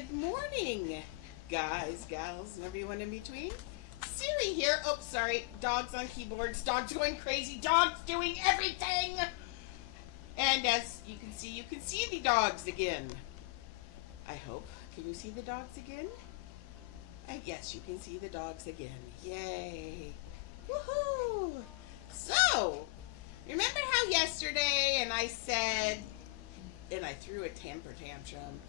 Good morning, guys, gals, and everyone in between. Siri here. Oh, sorry. Dogs on keyboards. Dogs going crazy. Dogs doing everything. And as you can see the dogs again. I hope. Can you see the dogs again? Yes, you can see the dogs again. Yay. Woohoo! So, remember how yesterday and I said, and I threw a temper tantrum,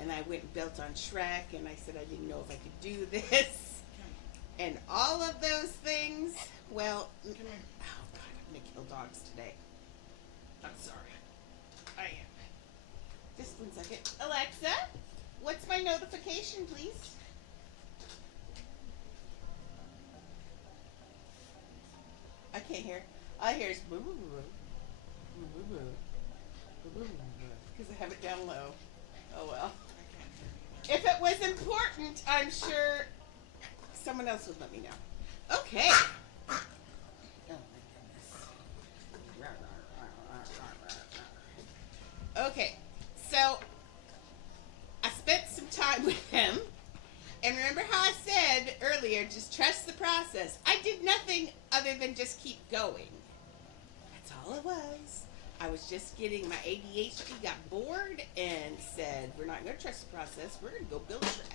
and I went and built on Shrek, and I said I didn't know if I could do this, and all of those things. Well, oh God, I'm gonna kill dogs today. I'm sorry. I am. Just 1 second. Alexa, what's my notification, please? I can't hear. All I hear is boo boo boo boo boo boo because I have it down low. Oh well. If it was important, I'm sure someone else would let me know. Okay. Oh my goodness. Okay, so I spent some time with him, and remember how I said earlier, just trust the process. I did nothing other than just keep going. That's all it was. I was just getting my ADHD, got bored, and said, we're not going to trust the process. We're going to go build Shrek.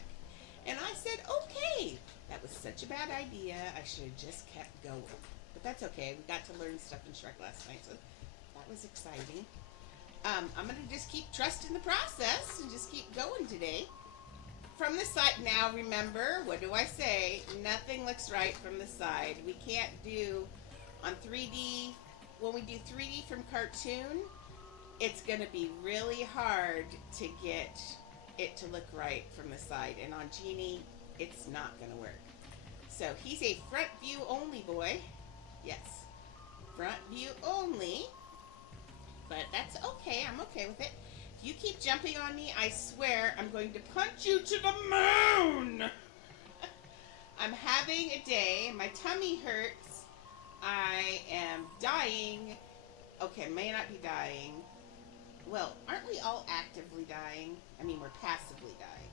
And I said, okay. That was such a bad idea. I should have just kept going. But that's okay. We got to learn stuff in Shrek last night, so that was exciting. I'm going to just keep trusting the process and just keep going today. From the side, now remember, what do I say? Nothing looks right from the side. We can't do on 3D. When we do 3D from cartoon, it's going to be really hard to get it to look right from the side. And on Genie, it's not going to work. So he's a front view only boy. Yes, front view only. But that's okay. I'm okay with it. If you keep jumping on me, I swear I'm going to punch you to the moon. I'm having a day. My tummy hurts. I am dying. Okay, may not be dying. Well, aren't we all actively dying? I mean, we're passively dying.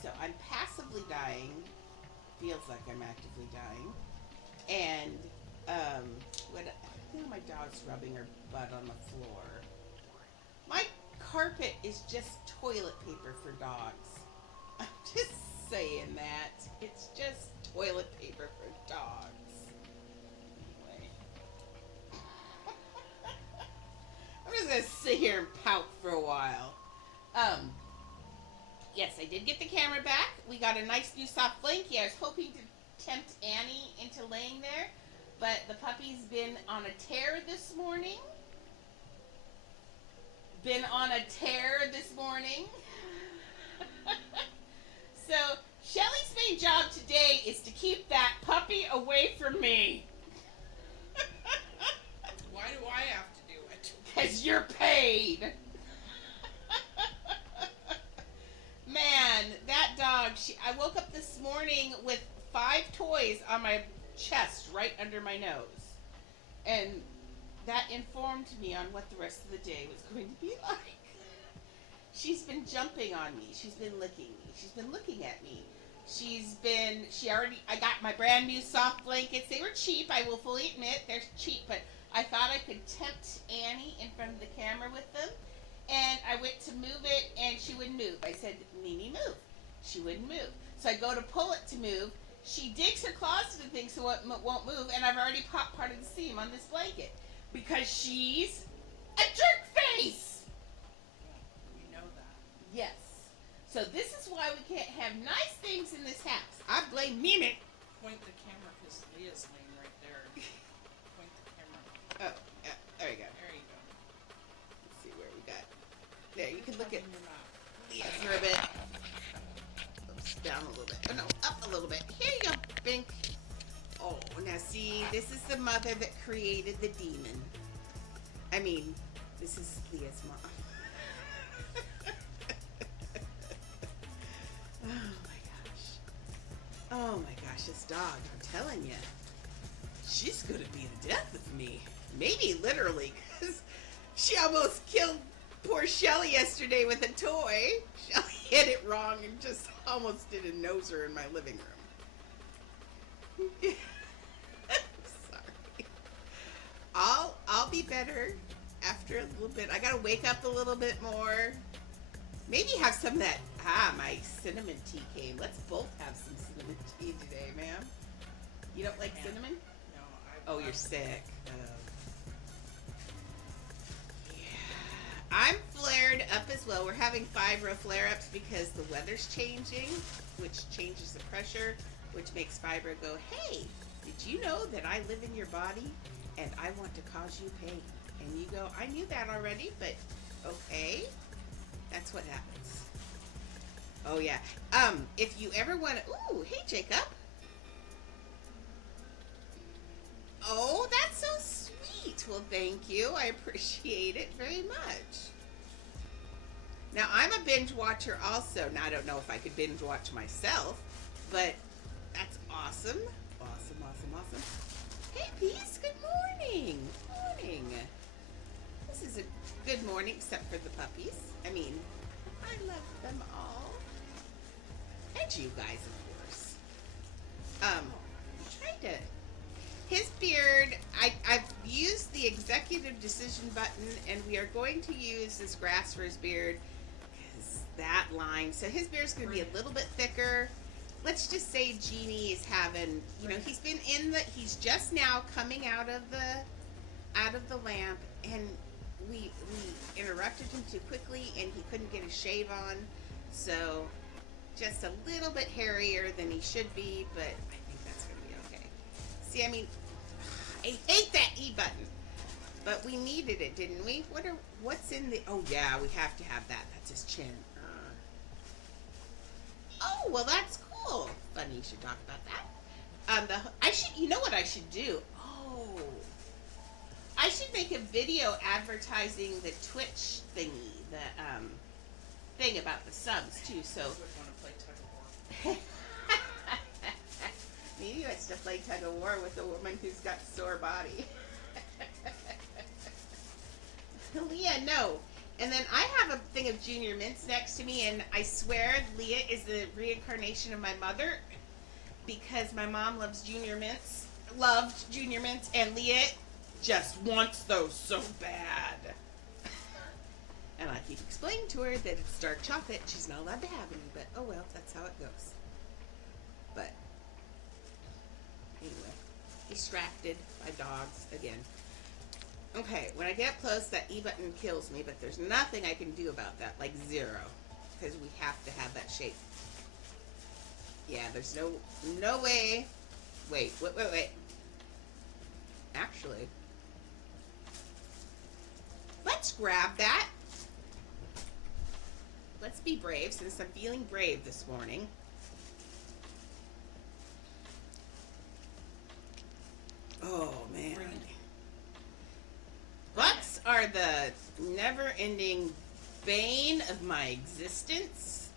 So I'm passively dying. Feels like I'm actively dying. And, I think my dog's rubbing her butt on the floor. My carpet is just toilet paper for dogs. I'm just saying that. It's just toilet paper for dogs. I'm just gonna sit here and pout for a while. Yes, I did get the camera back. We got a nice new soft blankie. I was hoping to tempt Annie into laying there, but the puppy's been on a tear this morning. So, Shelly's main job today is to keep that puppy away from me. Why do I have to do it? Because you're paid. Man, that dog, I woke up this morning with 5 toys on my chest right under my nose. And that informed me on what the rest of the day was going to be like. She's been jumping on me. She's been licking me. She's been looking at me. I got my brand new soft blankets. They were cheap, I will fully admit. They're cheap, but I thought I could tempt Annie in front of the camera with them. And I went to move it, and she wouldn't move. I said, Mimi, move. She wouldn't move. So I go to pull it to move. She digs her claws into things so it won't move, and I've already popped part of the seam on this blanket. Because she's a jerk face! We know that. Yes. So this is why we can't have nice things in this house. I blame Mimi. Point the camera because Leah's laying right there. Point the camera. Oh, yeah, there you go. There you go. Let's see where we got. There, you can look at Open your mouth. Leah's ribbit. Oops, down a little bit. Oh no, up a little bit. Here you go, Bink. Oh, now see, this is the mother that created the demon. I mean, this is Leah's mom. Oh my gosh, this dog, I'm telling you. She's gonna be the death of me. Maybe literally, because she almost killed poor Shelly yesterday with a toy. Shelly hit it wrong and just almost did a noser in my living room. Sorry. I'll be better after a little bit. I gotta wake up a little bit more. Maybe have some of that. My cinnamon tea came. Let's both have some cinnamon tea today, ma'am. You don't like cinnamon? No, Oh, you're sick. Yeah. I'm flared up as well. We're having fibro flare-ups because the weather's changing, which changes the pressure, which makes fibro go, hey, did you know that I live in your body and I want to cause you pain? And you go, I knew that already, but okay. That's what happens. Oh, yeah. If you ever want to... Ooh, hey, Jacob. Oh, that's so sweet. Well, thank you. I appreciate it very much. Now, I'm a binge watcher also. Now, I don't know if I could binge watch myself, but that's awesome. Awesome, awesome, awesome. Hey, Peace. Good morning. Good morning. This is a good morning, except for the puppies. I mean, I love them all. And you guys, of course. Trying to... His beard, I've used the executive decision button, and we are going to use this grass for his beard, because that line, so his beard's going to be a little bit thicker. Let's just say Jeannie is having, he's just now coming out of the lamp, and we interrupted him too quickly, and he couldn't get his shave on, so just a little bit hairier than he should be, but I think that's going to be okay. See, I mean, I hate that E button, but we needed it, didn't we? What's in the? Oh yeah, we have to have that. That's his chin. Oh well, that's cool. Funny you should talk about that. I should. You know what I should do? Oh, I should make a video advertising the Twitch thingy, the thing about the subs too. So. I would want to play tug of war. Maybe I should play tug of war with a woman who's got sore body. Leah, no. And then I have a thing of Junior Mints next to me, and I swear Leah is the reincarnation of my mother, because my mom loves Junior Mints, loved Junior Mints, and Leah just wants those so bad. And I keep explaining to her that it's dark chocolate. She's not allowed to have any, but oh well, that's how it goes. But anyway, distracted by dogs again. Okay, when I get up close, that E button kills me, but there's nothing I can do about that, like zero, because we have to have that shape. Yeah, there's no way. Wait. Actually, let's grab that. Let's be brave, since I'm feeling brave this morning. Oh, man. Bucks are the never-ending bane of my existence.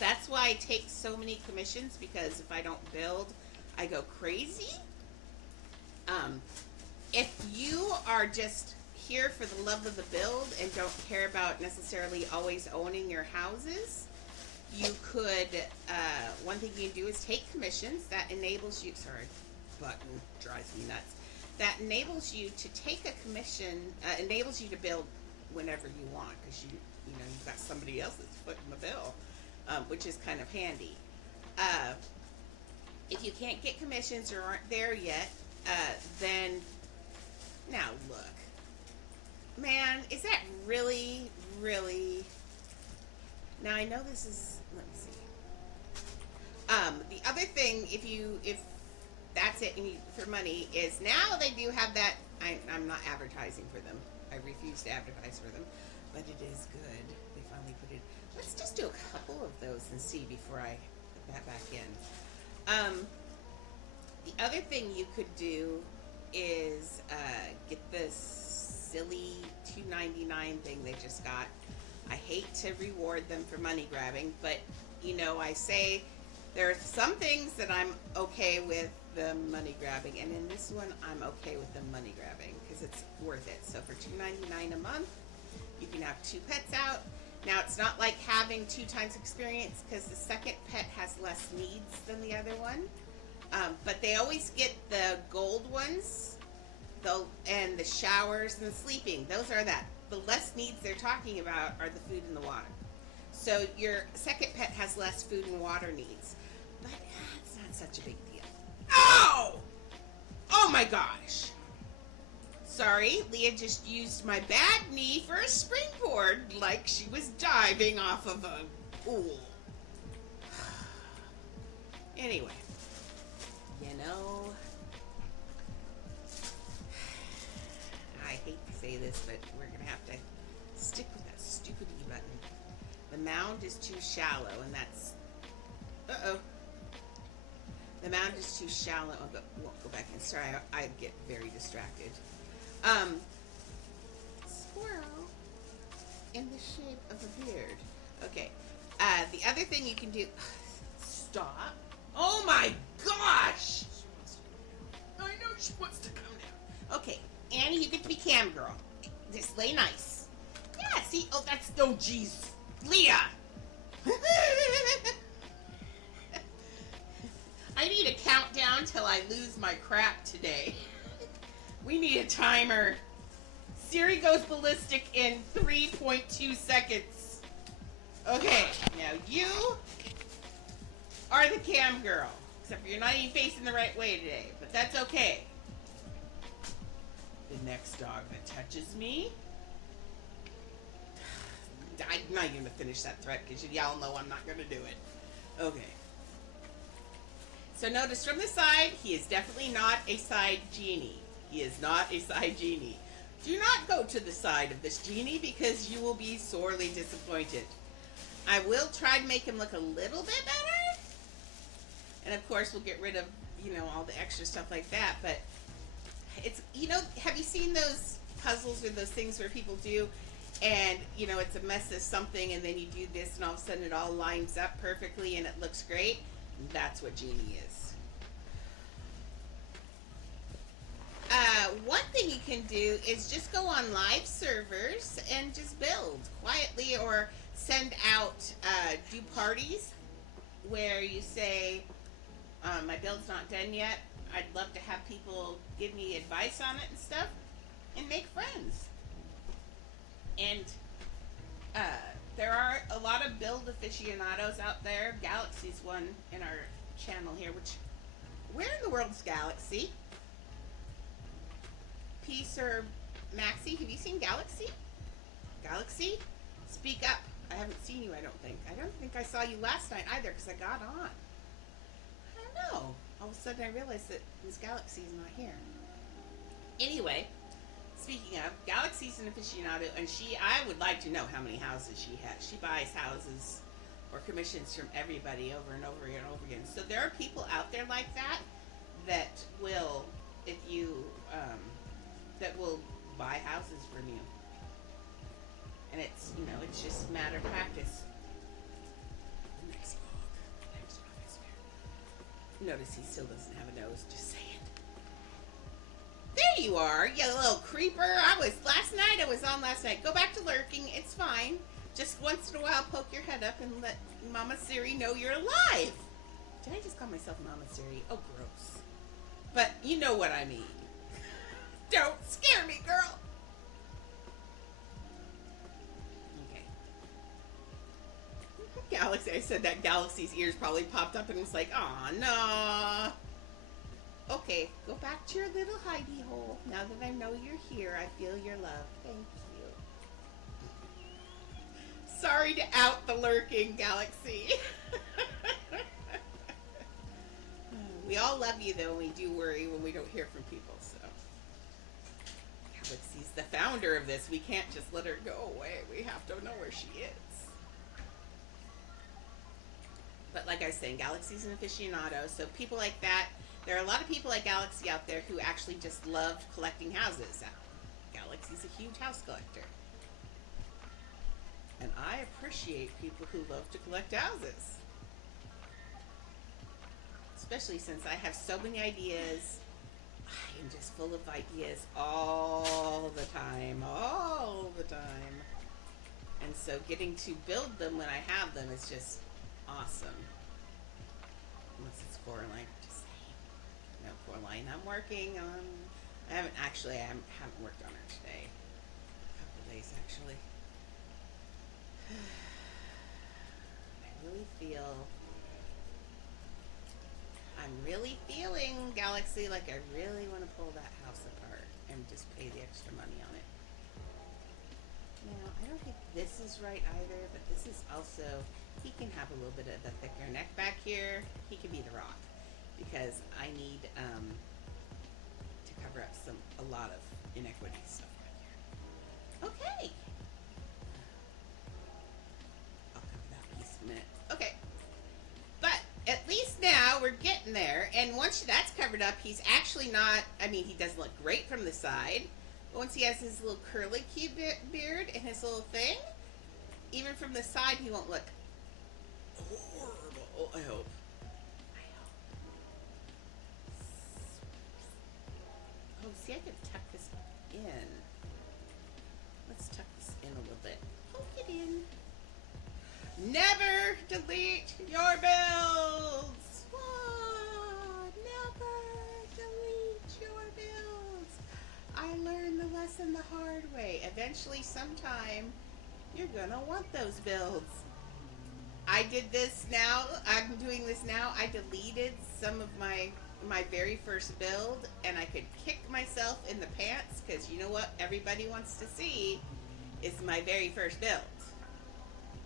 That's why I take so many commissions, because if I don't build, I go crazy. If you are just here for the love of the build and don't care about necessarily always owning your houses, you could, one thing you can do is take commissions. That enables you, sorry, button drives me nuts. That enables you to take a commission, enables you to build whenever you want, because you've got somebody else that's footing the bill, which is kind of handy. If you can't get commissions or aren't there yet, then, now look, man, is that really, now I know this is, let me see. The other thing, if that's it for money, is now they do have that. I'm not advertising for them. I refuse to advertise for them, but it is good. They finally put it. Let's just do a couple of those and see before I put that back in. The other thing you could do is get this silly $2.99 thing they just got. I hate to reward them for money grabbing, but I say there are some things that I'm okay with them money grabbing, and in this one I'm okay with them money grabbing because it's worth it. So for $2.99 a month, you can have 2 pets out, Now, it's not like having 2 times experience because the second pet has less needs than the other one. But they always get the gold ones, and the showers and the sleeping. Those are that. The less needs they're talking about are the food and the water. So your second pet has less food and water needs. But it's not such a big deal. Ow! Oh my gosh. Sorry, Leah just used my bad knee for a springboard like she was diving off of a pool. Anyway, you know, I hate to say this, but we're going to have to stick with that stupid E button. The mound is too shallow, and that's... Uh-oh. The mound is too shallow. We'll go back in. Sorry, I get very distracted. Squirrel in the shape of a beard. Okay. The other thing you can do... Stop. Oh my gosh! I know she wants to come down. Okay, Annie, you get to be cam girl. Just lay nice. Yeah, see? Oh, that's... Oh, jeez. Leah! I need a countdown till I lose my crap today. We need a timer. Siri goes ballistic in 3.2 seconds. Okay, now you are the cam girl. Except for you're not even facing the right way today, but that's okay. The next dog that touches me... I'm not even going to finish that threat because y'all know I'm not going to do it. Okay. So notice from the side, he is definitely not a side genie. He is not a side genie. Do not go to the side of this genie because you will be sorely disappointed. I will try to make him look a little bit better. And of course, we'll get rid of, all the extra stuff like that. But it's, have you seen those puzzles or those things where people do, and, it's a mess of something, and then you do this, and all of a sudden it all lines up perfectly, and it looks great? That's what Genie is. One thing you can do is just go on live servers and just build quietly, or send out, do parties where you say, my build's not done yet. I'd love to have people give me advice on it and stuff, and make friends. And there are a lot of build aficionados out there. Galaxy's one in our channel here, which, where in the world is Galaxy? Peace or Maxie, have you seen Galaxy? Galaxy? Speak up. I haven't seen you, I don't think. I don't think I saw you last night either, because I got on. I don't know. All of a sudden I realized that Miss Galaxy's not here. Anyway, speaking of, Galaxy's an aficionado, and I would like to know how many houses she has. She buys houses or commissions from everybody over and over and over again. So there are people out there like that will, if you, that will buy houses from you. And it's, it's just a matter of practice. Next dog. Notice he still doesn't have a nose, just saying. There you are, you little creeper. Last night. Go back to lurking, it's fine. Just once in a while, poke your head up and let Mama Siri know you're alive. Did I just call myself Mama Siri? Oh, gross. But you know what I mean. Don't scare me, girl. Okay. Galaxy, I said that Galaxy's ears probably popped up and was like, aw, no. Okay, go back to your little hidey hole. Now that I know you're here, I feel your love. Thank you. Sorry to out the lurking, Galaxy. We all love you, though, and we do worry when we don't hear from people, so. Galaxy's the founder of this. We can't just let her go away. We have to know where she is. But like I was saying, Galaxy's an aficionado, so people like that, there are a lot of people like Galaxy out there who actually just love collecting houses. Galaxy's a huge house collector. And I appreciate people who love to collect houses. Especially since I have so many ideas. I am just full of ideas all the time. All the time. And so getting to build them when I have them is just awesome. Unless it's 4 line, just saying. No 4 line. I'm working on. I haven't worked on her today. A couple days actually. I really feel. I'm really feeling, Galaxy, like I really want to pull that house apart and just pay the extra money on it. Now, I don't think this is right either, but this is also, he can have a little bit of the thicker neck back here. He can be the rock because I need to cover up a lot of inequity stuff right here. Okay. I'll cover that piece in a minute. Okay. But at least now we're getting there. And once that's covered up, he's actually not, I mean, he doesn't look great from the side. But once he has his little curly cute beard and his little thing, even from the side, he won't look horrible. I hope. Oh, see, I could tuck this in. Let's tuck this in a little bit. Poke it in. Never delete your builds. Whoa, never delete your builds. I learned the lesson the hard way. Eventually, sometime, you're gonna want those builds. I did this now. I'm doing this now. I deleted some of my very first build, and I could kick myself in the pants because you know what everybody wants to see is my very first build.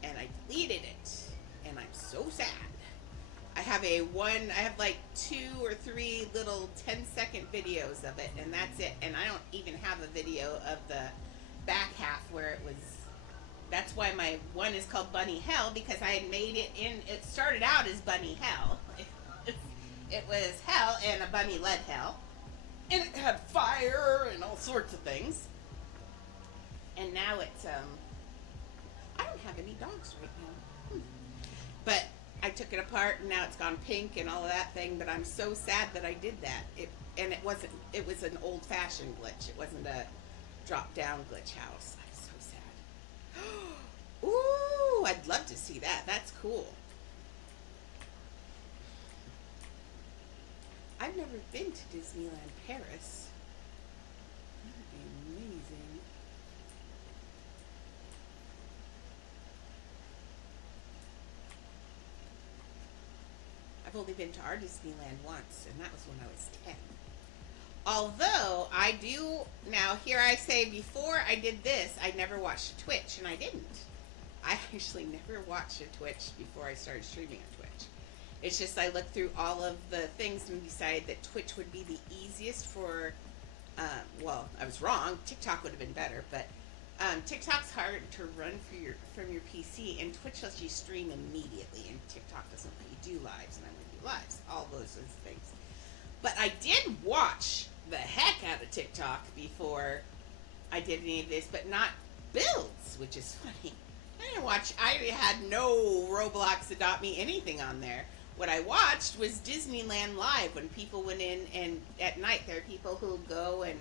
And I deleted it, and I'm so sad. I have like 2 or 3 little 10-second videos of it, and that's it. And I don't even have a video of the back half where it was. That's why my one is called Bunny Hell, because I had made it in. It started out as Bunny Hell. It was hell and a bunny led hell, and it had fire and all sorts of things. And now it's I don't have any dogs right now. But I took it apart and now it's gone pink and all of that thing, but I'm so sad that I did that. It was an old fashioned glitch. It wasn't a drop down glitch house. I'm so sad. Ooh, I'd love to see that. That's cool. I've never been to Disneyland Paris. That'd be amazing. I've only been to our Disneyland once, and that was when I was 10. Although, I do, now here I say before I did this, I never watched a Twitch, and I didn't. I actually never watched a Twitch before I started streaming on Twitch. It's just I looked through all of the things and decided that Twitch would be the easiest for, well, I was wrong. TikTok would have been better, but TikTok's hard to run from your PC, and Twitch lets you stream immediately, and TikTok doesn't let you do lives, and I want to do lives, all those things. But I did watch the heck out of TikTok before I did any of this, but not builds, which is funny. I had no Roblox, Adopt Me, anything on there. What I watched was Disneyland Live when people went in, and at night there are people who go and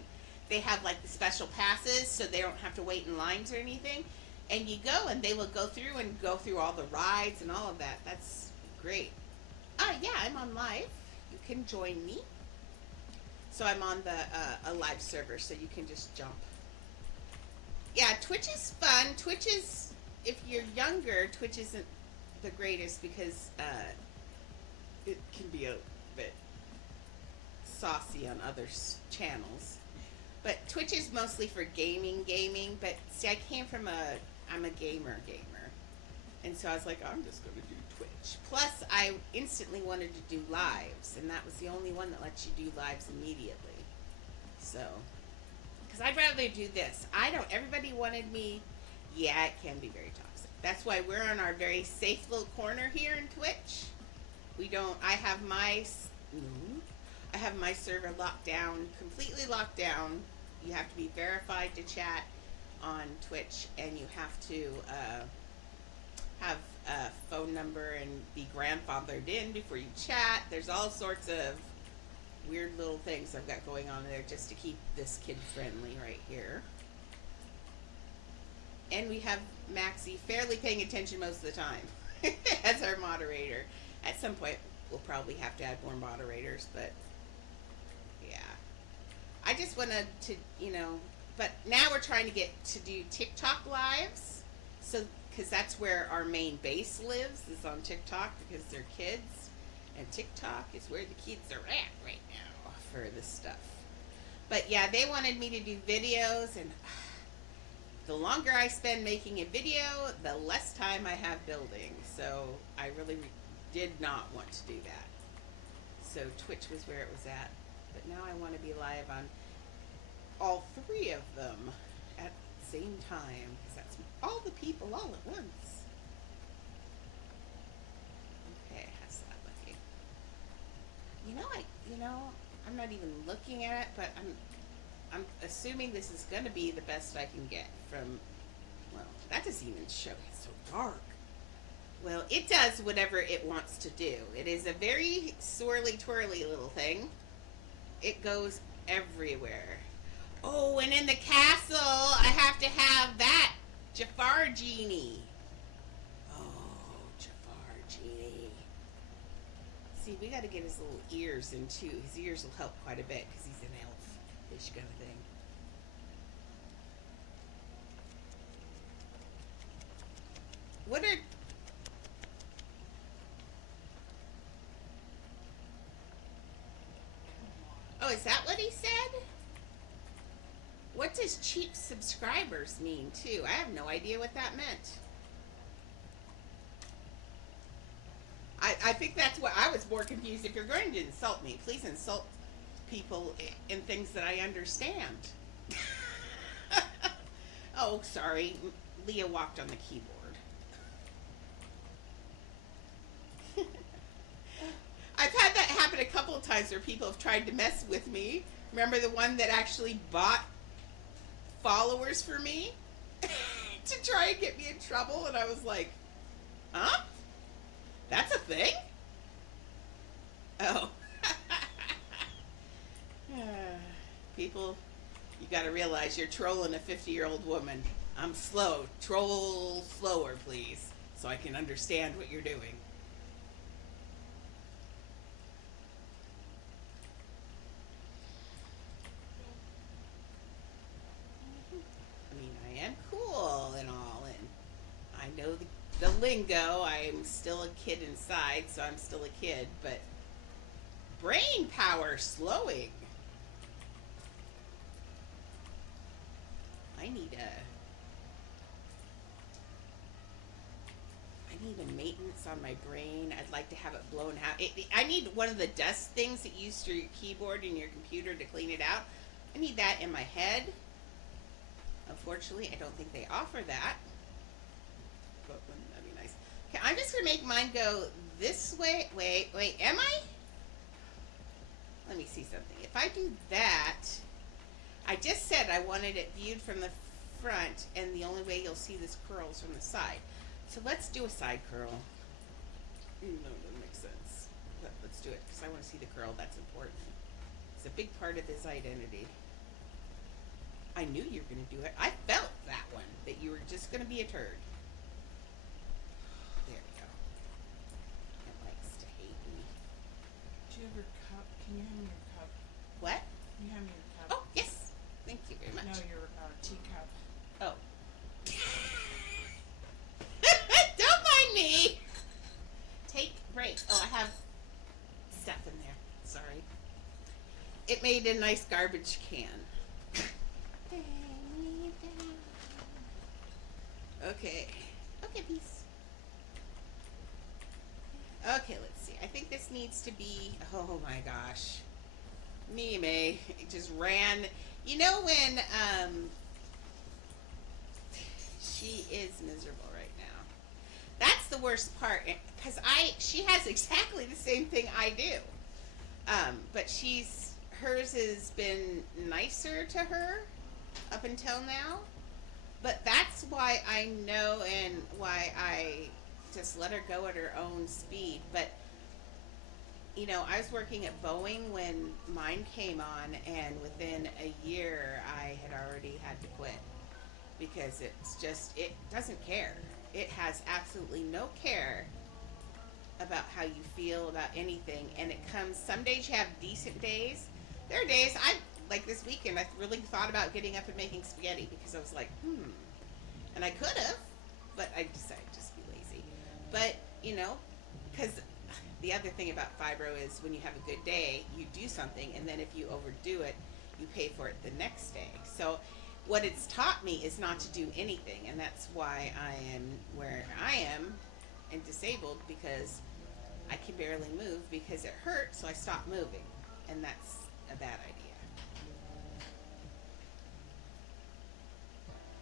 they have like the special passes so they don't have to wait in lines or anything. And you go and they will go through all the rides and all of that. That's great. Yeah, I'm on live. You can join me. So I'm on a live server, so you can just jump. Yeah, Twitch is fun. Twitch is, if you're younger, Twitch isn't the greatest because it can be a bit saucy on other channels. But Twitch is mostly for gaming. But see, I'm a gamer. And so I was like, I'm just going to do Twitch. Plus, I instantly wanted to do lives, and that was the only one that lets you do lives immediately. So, because I'd rather do this. Everybody wanted me, yeah, it can be very toxic. That's why we're on our very safe little corner here in Twitch. I have my server locked down, completely locked down. You have to be verified to chat on Twitch, and you have to have a phone number and be grandfathered in before you chat. There's all sorts of weird little things I've got going on there just to keep this kid friendly right here. And we have Maxie fairly paying attention most of the time as our moderator. At some point, we'll probably have to add more moderators, but yeah. I just wanted to, but now we're trying to get to do TikTok lives. So, because that's where our main base lives, is on TikTok because they're kids. And TikTok is where the kids are at right now for this stuff. But yeah, they wanted me to do videos, and the longer I spend making a video, the less time I have building. So I really did not want to do that. So Twitch was where it was at. But now I want to be live on all three of them at the same time, because that's all the people all at once. Okay, how's that looking? I'm not even looking at it, but I'm assuming this is going to be the best I can get from, well, that doesn't even show. It's so dark. Well, it does whatever it wants to do. It is a very swirly twirly little thing. It goes everywhere. Oh, and in the castle, I have to have that Jafar genie. Oh, Jafar genie. See, we got to get his little ears in too. His ears will help quite a bit because he's an elf-ish kind of thing. What are... Oh, is that what he said? What does cheap subscribers mean, too? I have no idea what that meant. I think that's what I was more confused. If you're going to insult me, please insult people in things that I understand. Oh, sorry. Leah walked on the keyboard. I've had that happen a couple of times where people have tried to mess with me. Remember the one that actually bought followers for me to try and get me in trouble? And I was like, huh? That's a thing? Oh. People, you gotta realize you're trolling a 50-year-old woman. I'm slow. Troll slower, please, so I can understand what you're doing. I mean, I am cool and all, and I know the lingo. I'm still a kid inside, so I'm still a kid, but brain power slowing. I need a maintenance on my brain. I'd like to have it blown out. I need one of the dust things that you use through your keyboard and your computer to clean it out. I need that in my head. Unfortunately, I don't think they offer that. But wouldn't that be nice? Okay, I'm just going to make mine go this way. Wait, am I? Let me see something. If I do that, I just said I wanted it viewed from the front, and the only way you'll see this curl is from the side. So let's do a side curl. No, it doesn't make sense. But let's do it, because I want to see the curl. That's important. It's a big part of his identity. I knew you were going to do it. I felt that one, that you were just going to be a turd. There we go. It likes to hate me. Do you have your cup? Can you hand me your cup? What? Can you hand me your cup? Oh, yes. Thank you very much. No, your teacup. Oh. Don't mind me. Take break. Oh, I have stuff in there. Sorry. It made a nice garbage can. Okay. Okay, peace. Okay, let's see. I think this needs to be... Oh, my gosh. Mime. It just ran... You know when... She is miserable right now. That's the worst part. Because she has exactly the same thing I do. But hers has been nicer to her up until now. But that's why I know and why I just let her go at her own speed. But, I was working at Boeing when mine came on, and within a year I had already had to quit. because it's just, it doesn't care. It has absolutely no care about how you feel about anything, and it comes, some days you have decent days. There are days, I like this weekend I really thought about getting up and making spaghetti because I was like, and I could have, but I decided to just be lazy. But you know, because the other thing about fibro is when you have a good day, you do something, and then if you overdo it, you pay for it the next day. So what it's taught me is not to do anything, and that's why I am where I am and disabled, because I can barely move because it hurts, so I stopped moving, and that's a bad idea.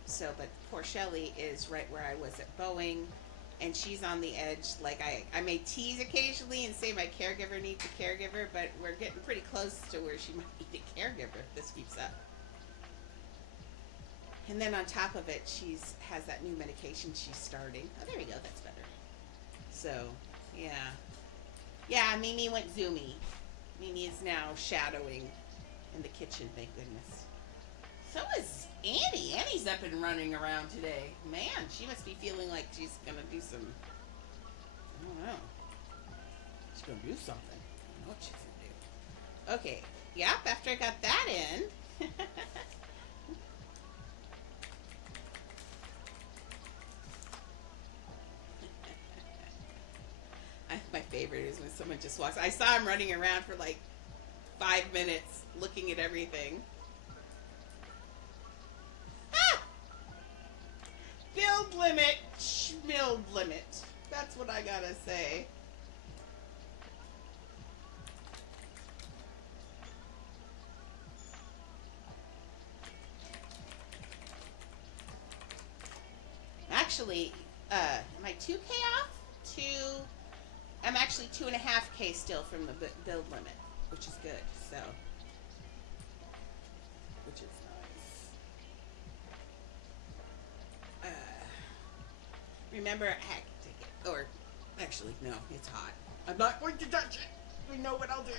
So, but poor Shelly is right where I was at Boeing, and she's on the edge. Like, I may tease occasionally and say my caregiver needs a caregiver, but we're getting pretty close to where she might need a caregiver if this keeps up. And then on top of it, she's has that new medication she's starting. Oh, there we go. That's better. So, yeah. Yeah, Mimi went zoomy. Mimi is now shadowing in the kitchen, thank goodness. So is Annie. Annie's up and running around today. Man, she must be feeling like she's going to do some, I don't know. She's going to do something. I don't know what she's going to do. Okay, yep, after I got that in. My favorite is when someone just walks. I saw him running around for like 5 minutes looking at everything. Ah! Build limit, schmild limit. That's what I gotta say. Actually, am I 2K off? I'm actually 2.5K still from the build limit, which is good. So, which is nice. Remember, I had to take it. Or, actually, no, it's hot. I'm not going to touch it. We know what I'll do.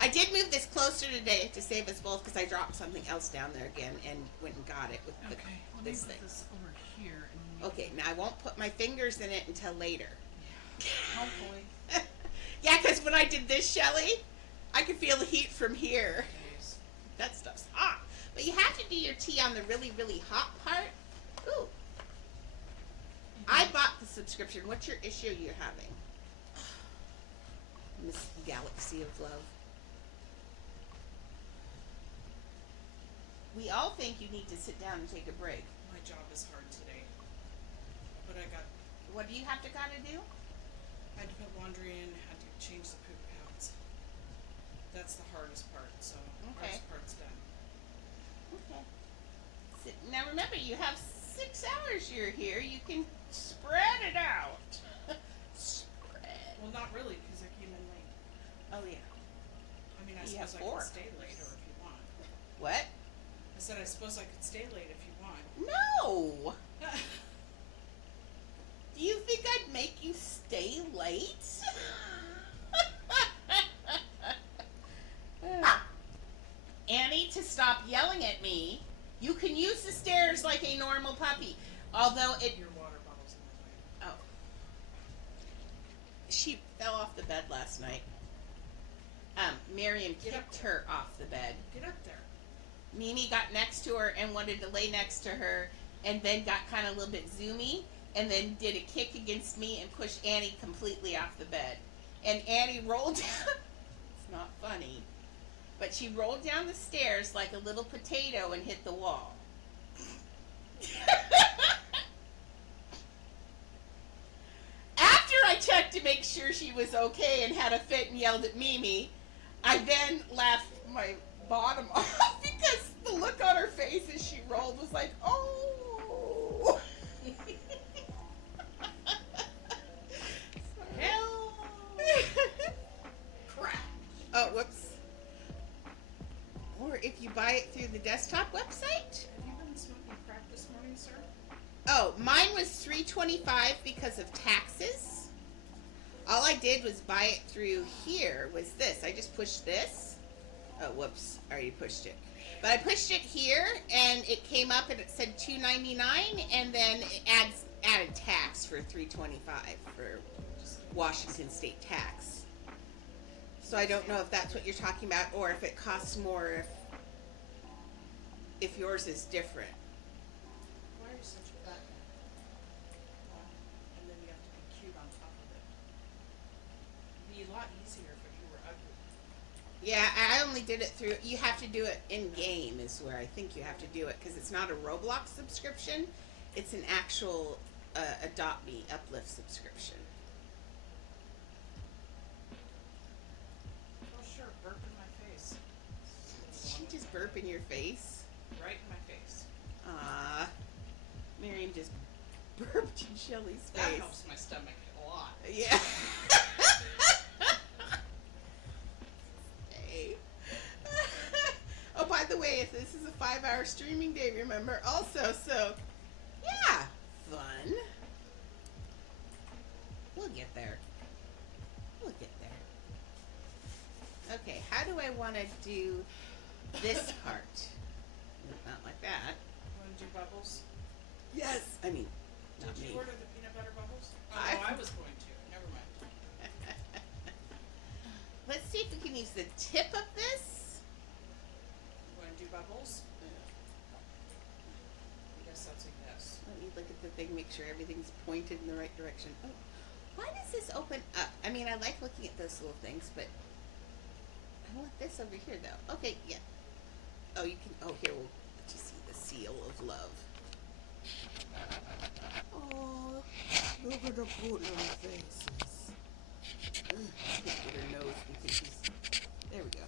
I did move this closer today to save us both because I dropped something else down there again and went and got it with this thing. This over here. Okay, now I won't put my fingers in it until later. Hopefully. Yeah, because when I did this, Shelly, I could feel the heat from here. Jeez. That stuff's hot. But you have to do your tea on the really, really hot part. Ooh. I bought the subscription. What's your issue you're having? Miss Galaxy of Love. We all think you need to sit down and take a break. My job is hard today. But What do you have to gotta do? I had to put laundry in, had to change the poop pads. That's the hardest part, so the Okay. hardest part's done. Okay. Now remember, you have 6 hours you're here. You can spread it out. Spread. Well, not really, because I came in late. Oh, yeah. I mean, I You have suppose I 4. could stay later if you want. What? I said I suppose I could stay late if you want. No! Do you think I'd make you stay late? Annie, to stop yelling at me, you can use the stairs like a normal puppy. Although it... Your water bottle's in the way. Oh. She fell off the bed last night. Miriam Get up kicked her off the bed. Get up there. Mimi got next to her and wanted to lay next to her, and then got kind of a little bit zoomy, and then did a kick against me and pushed Annie completely off the bed. And Annie rolled down. It's not funny, but she rolled down the stairs like a little potato and hit the wall. After I checked to make sure she was okay and had a fit and yelled at Mimi, I then laughed my bottom off because the look on her face as she rolled was like, oh. Hell. Crap. Oh, whoops. Or if you buy it through the desktop website. Have you been smoking crack this morning, sir? Oh, mine was $3.25 because of taxes. All I did was buy it through here was this. I just pushed this Oh, whoops! I already pushed it. But I pushed it here, and it came up, and it said $2.99, and then it added tax for $3.25 for Washington State tax. So I don't know if that's what you're talking about, or if it costs more if yours is different. Why are you such a fat guy? And then you have to be cute on top of it. It'd be a lot easier if you were ugly. Yeah, I only did it through. You have to do it in game, is where I think you have to do it, because it's not a Roblox subscription. It's an actual Adopt Me Uplift subscription. Oh sure, burp in my face. Did you just burp in your face? Right in my face. Miriam just burped in Shelly's face. That helps my stomach a lot. Yeah. Hey. Oh, by the way, if this is a 5-hour streaming day, remember also, so yeah, fun. We'll get there. We'll get there. Okay, how do I want to do this part? Not like that. You want to do bubbles? Yes. I mean, not Did you me. order the peanut butter bubbles? Oh, I- I was going to. Never mind. Let's see if we can use the tip of this. You want to do bubbles? I guess that's a yes. Let me look at the thing, make sure everything's pointed in the right direction. Oh, why does this open up? I mean, I like looking at those little things, but I want this over here, though. Okay, yeah. Oh, you can. Oh, here, we'll let you see the seal of love. Oh, look at the poor little faces. Look at her nose because she's. There we go.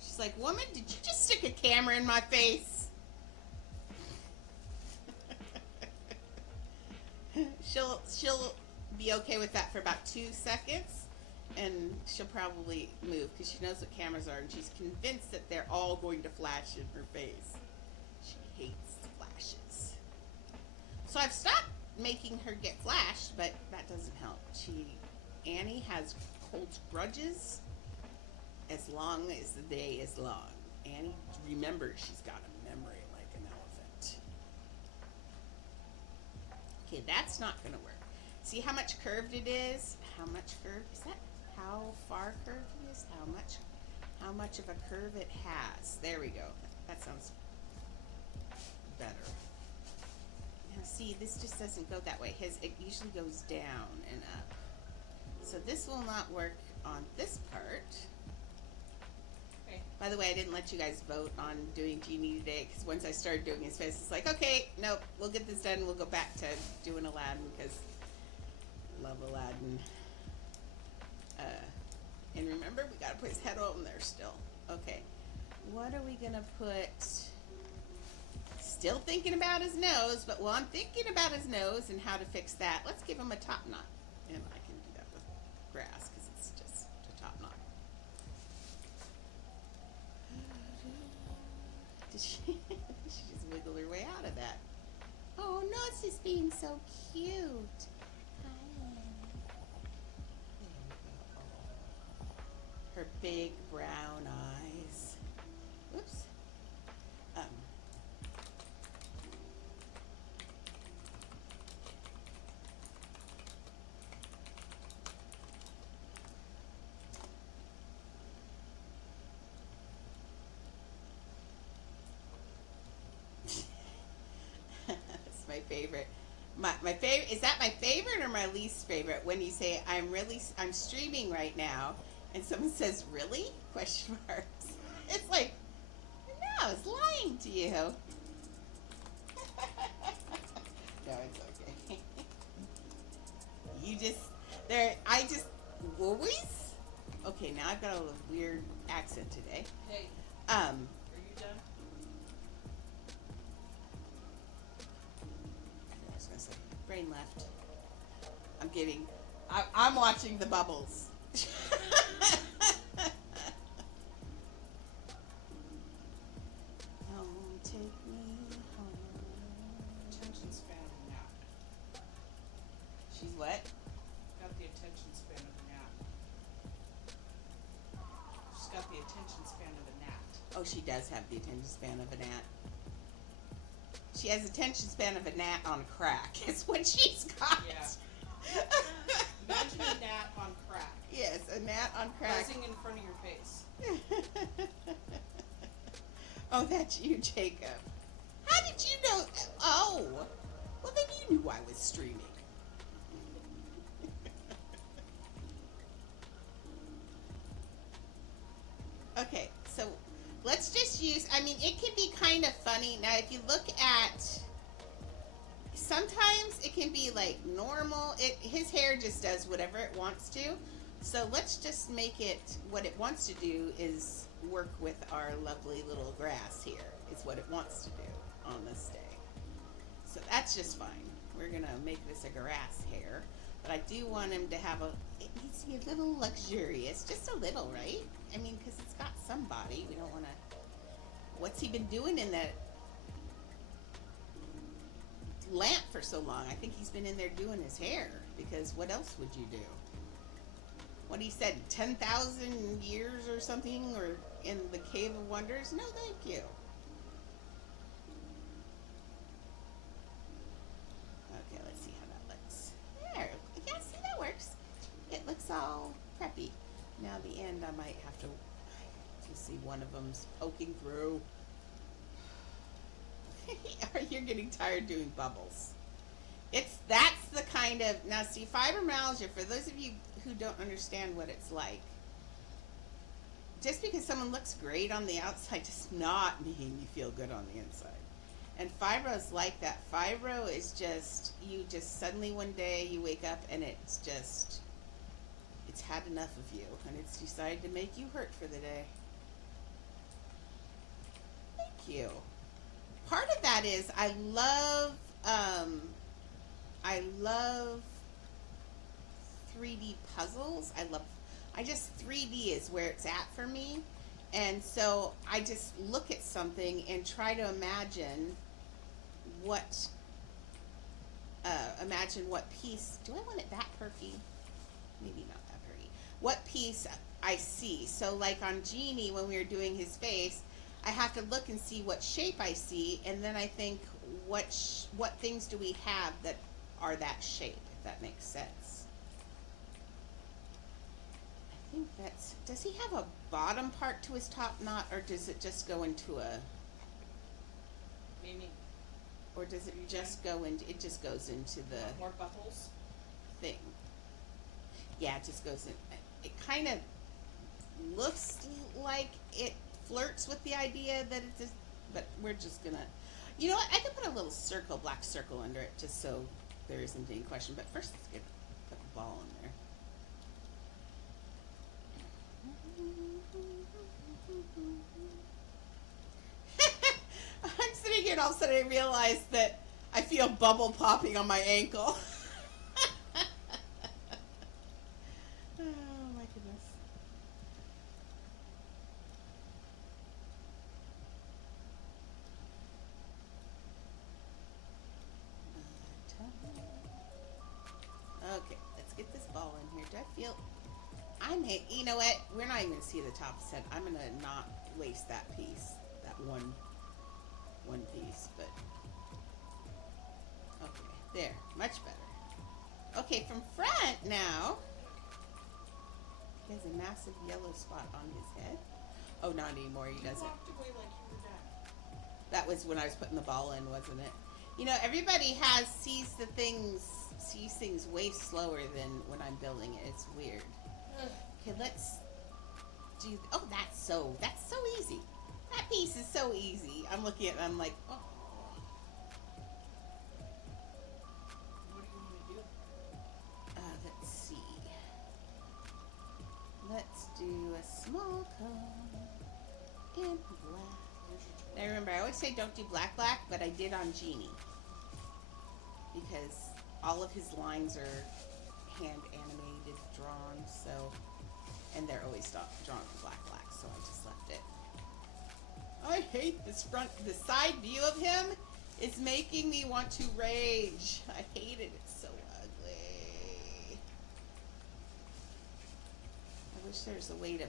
She's like, woman, did you just stick a camera in my face? She'll be okay with that for about 2 seconds, and she'll probably move because she knows what cameras are, and she's convinced that they're all going to flash in her face. She hates the flashes. So I've stopped making her get flashed, but that doesn't help. Annie holds grudges as long as the day is long. Annie remembers she's got a memory like an elephant. Okay, that's not gonna work. See how much curved it is? How much curved is that? How far curved it is? How much of a curve it has? There we go. That sounds better. Now see, this just doesn't go that way. It usually goes down and up. So this will not work on this part. Okay. By the way, I didn't let you guys vote on doing Genie today, because once I started doing his face, it's like, okay, nope, we'll get this done. We'll go back to doing Aladdin, because love Aladdin. And remember, we gotta put his head on there still. Okay, what are we gonna put? Still thinking about his nose, but while I'm thinking about his nose and how to fix that, let's give him a top knot. And I can do that with grass, because it's just a top knot. Did she just wiggle her way out of that? Oh no, it's just being so cute. Hi. Her big brown eyes. Whoops. That's my favorite. My favorite, is that my favorite or my least favorite? When you say I'm streaming right now, and someone says really? Question marks. It's like, no, it's lying to you. No, it's okay. Always? Okay, now I've got a weird accent today. Hey, are you done? I was gonna say, brain left. I'm kidding. I'm watching the bubbles. Home, take me home. Attention span of a gnat. She's what? Got the attention span of a gnat. She's got the the attention span of a gnat. Oh, she does have the attention span of a gnat. She has the attention span of a gnat on crack. Is what she's got. Yeah. Imagine a gnat on crack. Yes, a gnat on crack. Buzzing in front of your face. Oh, that's you, Jacob. How did you know? Oh, well then you knew I was streaming. Okay, so let's just use, I mean, it can be kind of funny. Now, if you look at, sometimes it can be like normal. His hair just does whatever it wants to. So let's just make it, what it wants to do is work with our lovely little grass here, is what it wants to do on this day. So that's just fine. We're gonna make this a grass hair, but I do want him to have it needs to be a little luxurious, just a little, right? I mean, because it's got some body. We don't want to, what's he been doing in that lamp for so long? I think he's been in there doing his hair, because what else would you do? What he said, 10,000 years or something, or in the Cave of Wonders? No, thank you. Okay, let's see how that looks. There, yeah, see, that works. It looks all preppy. Now the end, I might have to see one of them's poking through. You're getting tired doing bubbles. That's the kind of, now see, fibromyalgia, for those of you who don't understand what it's like, just because someone looks great on the outside does not mean you feel good on the inside. And fibro is like that. Fibro is just, you just suddenly one day you wake up and it's had enough of you and it's decided to make you hurt for the day. Thank you. Part of that is I love 3D puzzles. I just 3D is where it's at for me. And so I just look at something and try to imagine what piece, do I want it that perky? Maybe not that perky. What piece I see. So like on Genie, when we were doing his face, I have to look and see what shape I see, and then I think what things do we have that are that shape, if that makes sense. I think that's, does he have a bottom part to his top knot, or does it just go into a, Mimi, or does it just go into, it just goes into the more buckles thing? Yeah, it just goes in. It kind of looks like it flirts with the idea that it just, but we're just gonna, you know what, I could put a little circle, black circle under it, just so there isn't any question, but first let's put the ball in there. I'm sitting here and all of a sudden I realize that I feel bubble popping on my ankle. Oh my goodness. Okay, let's get this ball in here. Do I feel, you know what, we're not even gonna see the top of the set. I'm gonna not waste that piece, that one piece, but okay, there, much better. Okay, from front now, he has a massive yellow spot on his head. Oh, not anymore, he doesn't. walked away like you were done. That was when I was putting the ball in, wasn't it? You know, everybody sees things way slower than when I'm building it. It's weird. Okay, let's do, oh, that's so easy. That piece is so easy. I'm looking at it and I'm like, oh. What do you want to do? Let's see. Let's do a small cone in black. Now remember, I always say don't do black, but I did on Genie. Because all of his lines are hand animated, drawn, so, and they're always drawn in black, so I just left it. I hate this the side view of him is making me want to rage. I hate it, it's so ugly. I wish there's a way to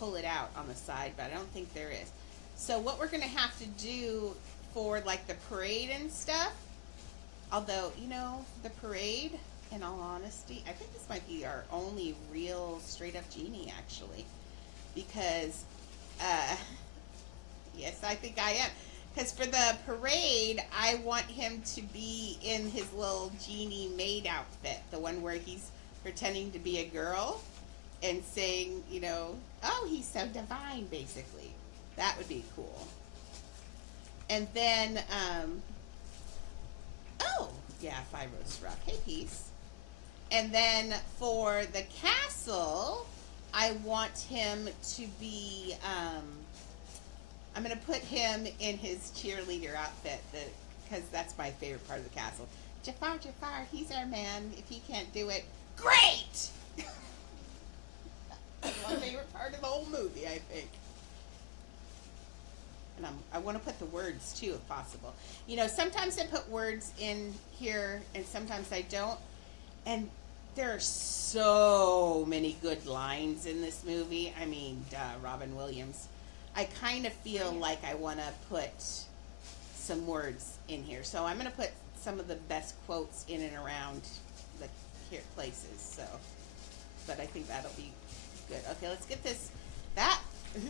pull it out on the side, but I don't think there is. So what we're gonna have to do for like the parade and stuff, although, the parade, in all honesty, I think this might be our only real straight up genie actually. Because, yes, I think I am. Because for the parade, I want him to be in his little genie maid outfit, the one where he's pretending to be a girl and saying, oh, he's so divine, basically. That would be cool. And then, oh, yeah, 5 Rose Rock. Hey, Peace. And then for the castle, I want him to be, I'm going to put him in his cheerleader outfit, because that's my favorite part of the castle. Jafar, he's our man. If he can't do it, great! That's my favorite part of the whole movie, I think. And I want to put the words, too, if possible. Sometimes I put words in here, and sometimes I don't. And there are so many good lines in this movie. I mean, Robin Williams. I kind of feel like I want to put some words in here. So I'm going to put some of the best quotes in and around the places. So, but I think that'll be good. Okay, let's get this. I don't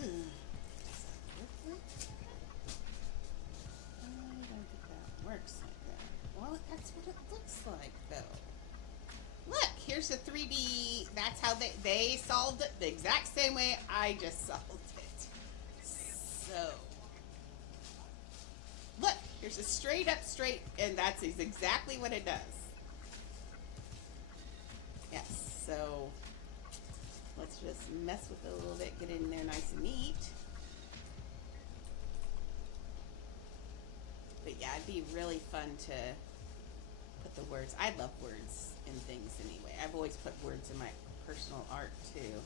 think that works like that. Well, that's what it looks like, though. Look, here's a 3D. That's how they solved it the exact same way I just solved it. So, look, here's a straight, and that's exactly what it does. Yes, so let's just mess with it a little bit, get it in there nice and neat. But yeah, it'd be really fun to put the words. I love words in things anyway. I've always put words in my personal art too.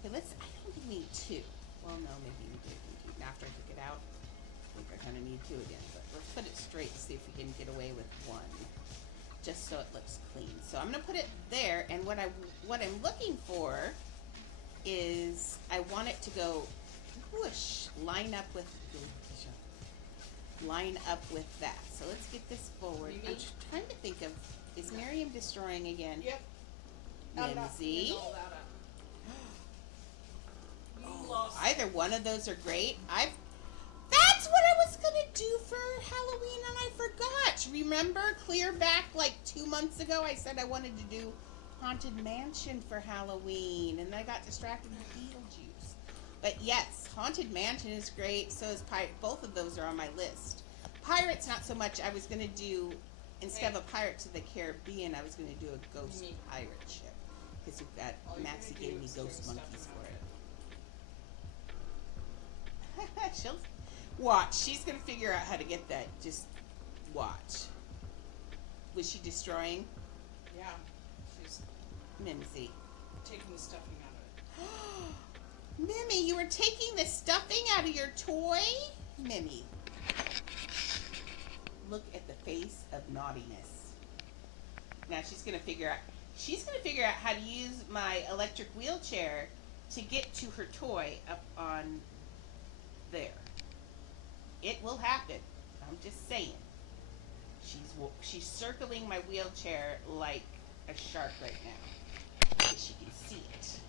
Okay, I don't think we need 2. Well, no, maybe we do. After I took it out, I think I kind of need 2 again. But let's put it straight to see if we can get away with 1, just so it looks clean. So I'm gonna put it there, and what I'm looking for is I want it to go whoosh, line up with that. So let's get this forward. I'm just trying to think of, is Miriam destroying again? Yep. Lindsay. Oh, either one of those are great. That's what I was gonna do for Halloween and I forgot. Remember, clear back like 2 months ago, I said I wanted to do Haunted Mansion for Halloween, and I got distracted with Beetlejuice. But yes, Haunted Mansion is great. So is Pirate. Both of those are on my list. Pirates, not so much. I was gonna do, instead of a Pirates of the Caribbean, I was gonna do a ghost pirate ship, because we've got Maxie gave me ghost monkeys for it. She'll watch. She's gonna figure out how to get that. Just watch. Was she destroying? Yeah, she's Mimsy. taking the stuffing out of it. Mimmy, you were taking the stuffing out of your toy? Mimmy. Look at the face of naughtiness. Now she's gonna figure out how to use my electric wheelchair to get to her toy up on there. It will happen. I'm just saying. She's circling my wheelchair like a shark right now. So she can see it.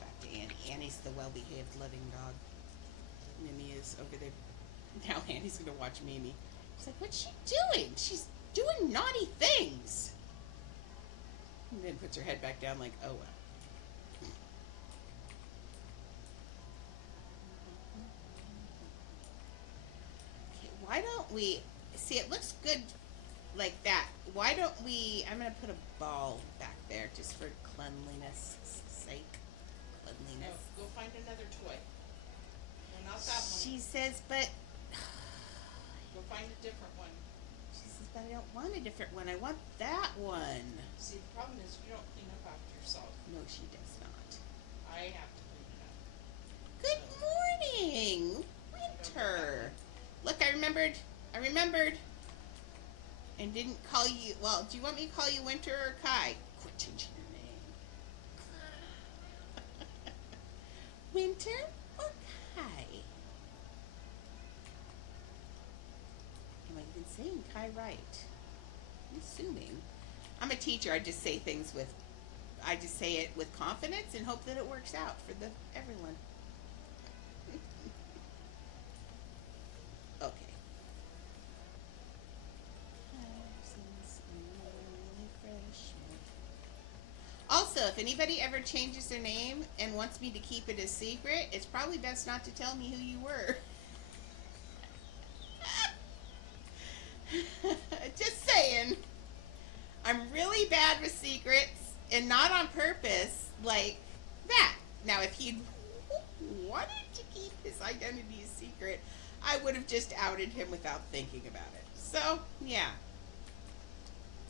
Back to Annie. Annie's the well-behaved, loving dog. Mimi is over there. Now Annie's gonna watch Mimi. She's like, what's she doing? She's doing naughty things. And then puts her head back down like, oh well. Okay, why don't we, see, it looks good like that. Why don't we, I'm gonna put a ball back there just for cleanliness sake. Cleanliness. No, go find another toy. No, not that one. She says, but Go find a different one. she says, but I don't want a different one. I want that one. See, the problem is you don't clean up after yourself. No, she does not. I have to clean it up. Good morning, Winter. Look, I remembered, and didn't call you. Well, do you want me to call you Winter or Kai? Quit changing your name. Winter or Kai? Am I even saying Kai right? I'm assuming. I'm a teacher. I just say things with, I just say it with confidence and hope that it works out for the everyone. Okay. Also, if anybody ever changes their name and wants me to keep it a secret, it's probably best not to tell me who you were. Just saying. I'm really bad with secrets, and not on purpose, like that. Now, if he wanted to keep his identity a secret, I would have just outed him without thinking about it. So, yeah.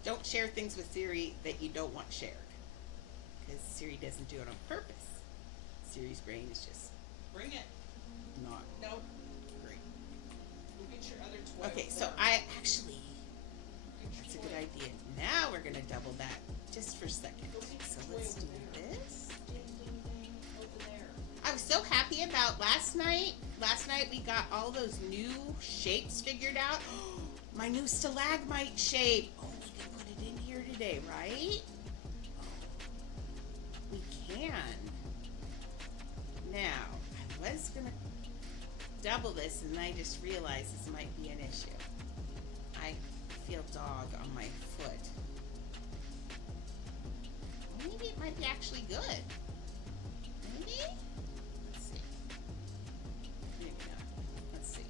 Don't share things with Siri that you don't want shared. Because Siri doesn't do it on purpose. Siri's brain is just Bring it. not No. great. We'll get your other toy. Okay, over so there. I actually, Get your that's a toy. good idea. Now we're going to double that just for a second. Go get So your let's toy do over there. this. Ding, ding, ding. Over there. I was so happy about last night. Last night we got all those new shapes figured out. My new stalagmite shape. Oh, we can put it in here today, right? We can. Now, I was gonna double this and I just realized this might be an issue. I feel dog on my foot. Maybe it might be actually good. Maybe? Let's see. Maybe not. Let's see.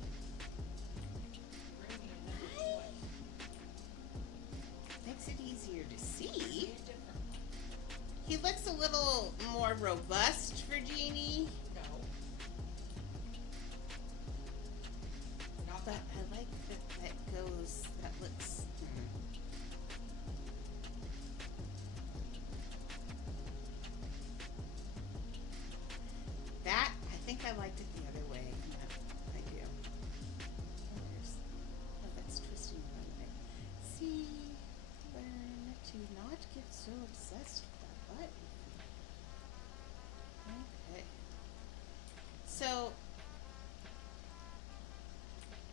Bring me another toy. Makes it easier to Be see. a different one. He looks a little more robust for Genie, No. Not but that. I like that goes, that looks, That, I think I liked it the other way. Yeah, I do. That's twisting the wrong way. See, learn to not get so obsessed with that button. Okay. So,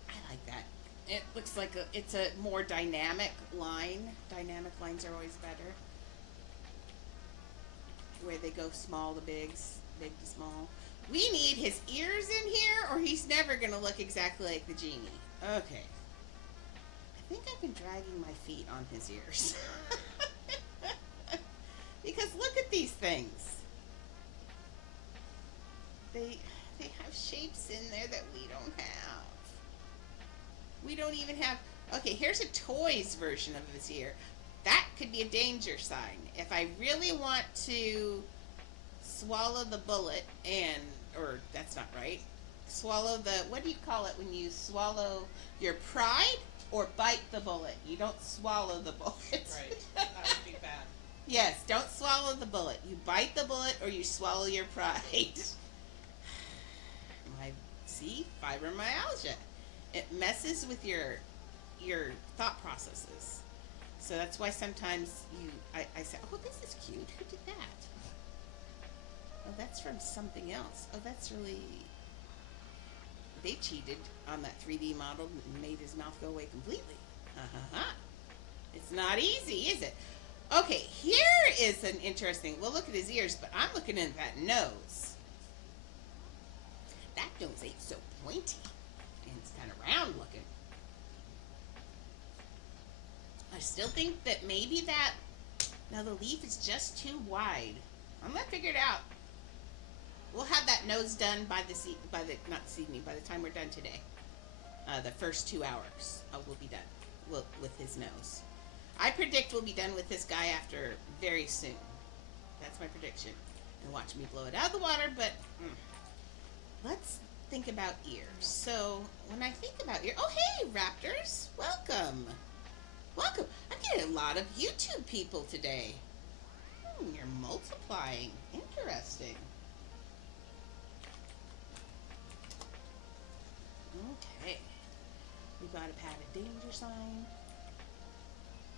I like that. It looks like it's a more dynamic line. Dynamic lines are always better. Where they go small to bigs, big to small. We need his ears in here or he's never gonna look exactly like the Genie. Okay. I think I've been dragging my feet on his ears. Because look at these things. They have shapes in there that we don't have. We don't even have, okay, here's a toys version of his ear. That could be a danger sign. If I really want to swallow the bullet or that's not right. Swallow the, what do you call it when you swallow your pride or bite the bullet? You don't swallow the bullet. Right. That would be bad. Yes, don't swallow the bullet. You bite the bullet or you swallow your pride. See, fibromyalgia. It messes with your thought processes. So that's why sometimes I say, oh, this is cute. Who did that? Oh, that's from something else. Oh, that's really, they cheated on that 3D model and made his mouth go away completely. It's not easy, is it? Okay, here is an interesting, we'll look at his ears, but I'm looking at that nose. That nose ain't so pointy. And it's kind of round looking. I still think that maybe that, now the leaf is just too wide. I'm gonna figure it out. We'll have that nose done by not this evening, by the time we're done today. The first 2 hours, we'll be done with his nose. I predict we'll be done with this guy after very soon. That's my prediction. And watch me blow it out of the water, but let's think about ears. So when I think about ears, oh hey Raptors, welcome. Welcome. I'm getting a lot of YouTube people today. You're multiplying. Interesting. Okay. We got a padded danger sign.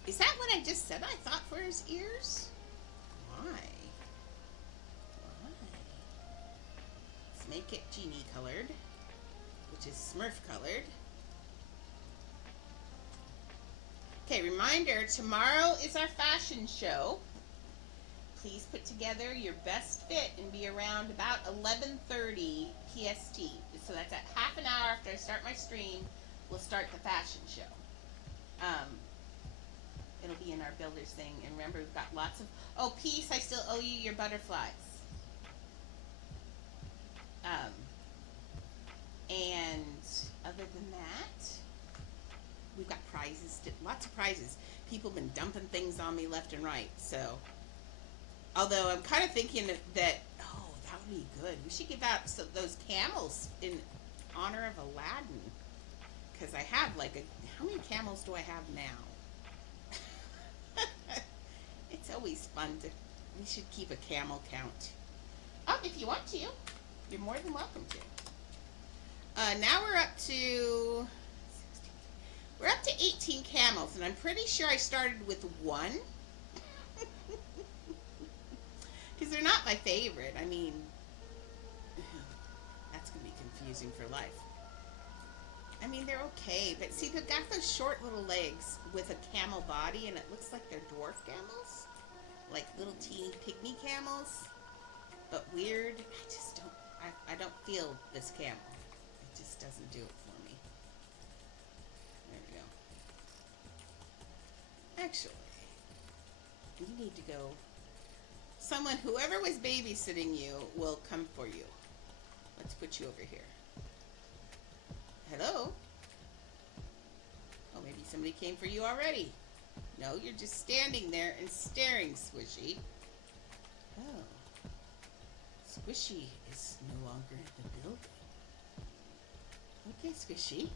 Is that what I just said I thought for his ears? Why? Why? make it genie colored, which is Smurf colored. Okay, reminder, tomorrow is our fashion show. Please put together your best fit and be around about 11:30 PST. So that's at half an hour after I start my stream, we'll start the fashion show. It'll be in our builders thing. And remember, we've got lots of... Oh, Peace, I still owe you your butterflies. And other than that, we've got prizes, lots of prizes. People have been dumping things on me left and right, so... Although I'm kind of thinking that, oh, that would be good. We should give out those camels in honor of Aladdin. Because I have like how many camels do I have now? It's always fun to, we should keep a camel count. Oh, if you want to, you're more than welcome to. Now we're up to 18 camels, and I'm pretty sure I started with one. Because they're not my favorite. I mean, that's going to be confusing for life. I mean, they're okay, but see, they've got those short little legs with a camel body, and it looks like they're dwarf camels. Like little teeny pygmy camels. But weird. I just don't, I don't feel this camel. It just doesn't do it for me. There we go. Actually, you need to go. Someone, whoever was babysitting you, will come for you. Let's put you over here. Hello? Oh, maybe somebody came for you already. No, you're just standing there and staring, Squishy. Oh. Squishy is no longer in the building. Okay, Squishy.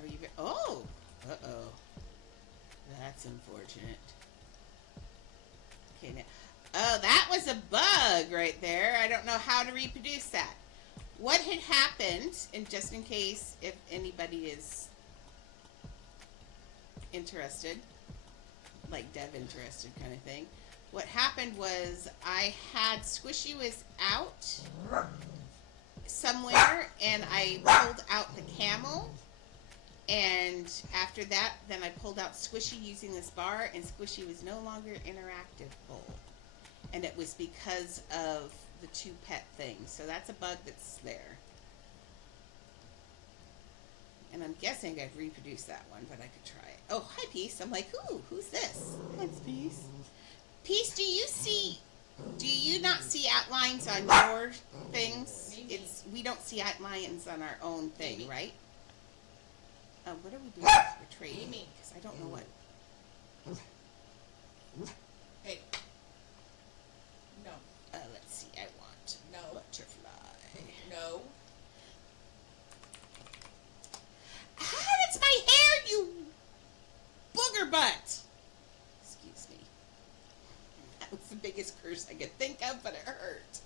Are you... Oh! Uh-oh. That's unfortunate. Okay, now... Oh, that was a bug right there. I don't know how to reproduce that. What had happened, and just in case if anybody is interested, like Dev interested kind of thing, what happened was I had Squishy was out somewhere, and I pulled out the camel, and after that, then I pulled out Squishy using this bar, and Squishy was no longer interactable. And it was because of the two pet things. So that's a bug that's there. And I'm guessing I'd reproduce that one, but I could try it. Oh, hi, Peace. I'm like, ooh, who's this? Thanks, Peace. Peace, do you not see outlines on your things? Maybe. We don't see outlines on our own thing, Maybe. right? What are we doing? We're trading. Maybe. Because I don't know what. Hey. No. Let's see. I want No. butterfly. No. Ah, that's my hair, you booger butt. Excuse me. That was the biggest curse I could think of, but it hurt.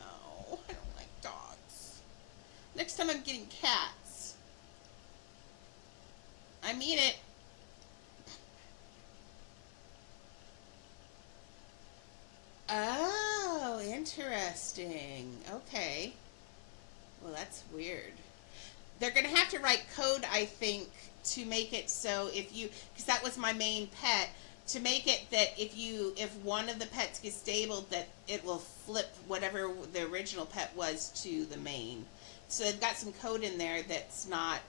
Oh, I don't like dogs. Next time I'm getting cats. I mean it. Oh, interesting. Okay. Well, that's weird. They're going to have to write code, I think, to make it so if you, because that was my main pet, to make it that if one of the pets gets stabled, that it will flip whatever the original pet was to the main. So they've got some code in there that's not,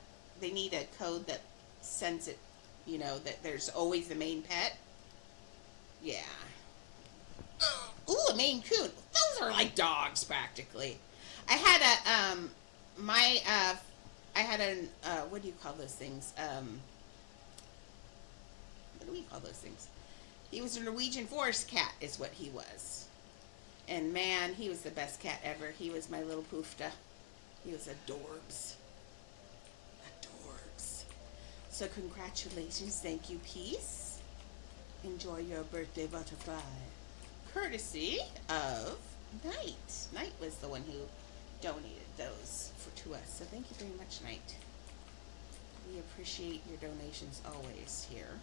they need a code that sends it, you know, that there's always the main pet. Yeah. Ooh, a Maine Coon. Those are like dogs, practically. I had what do you call those things? What do we call those things? He was a Norwegian forest cat, is what he was. And man, he was the best cat ever. He was my little poofta. He was adorbs. Adorbs. So congratulations. Thank you, Peace. Enjoy your birthday butterfly. Courtesy of Knight. Knight was the one who donated those to us. So thank you very much, Knight. We appreciate your donations always here.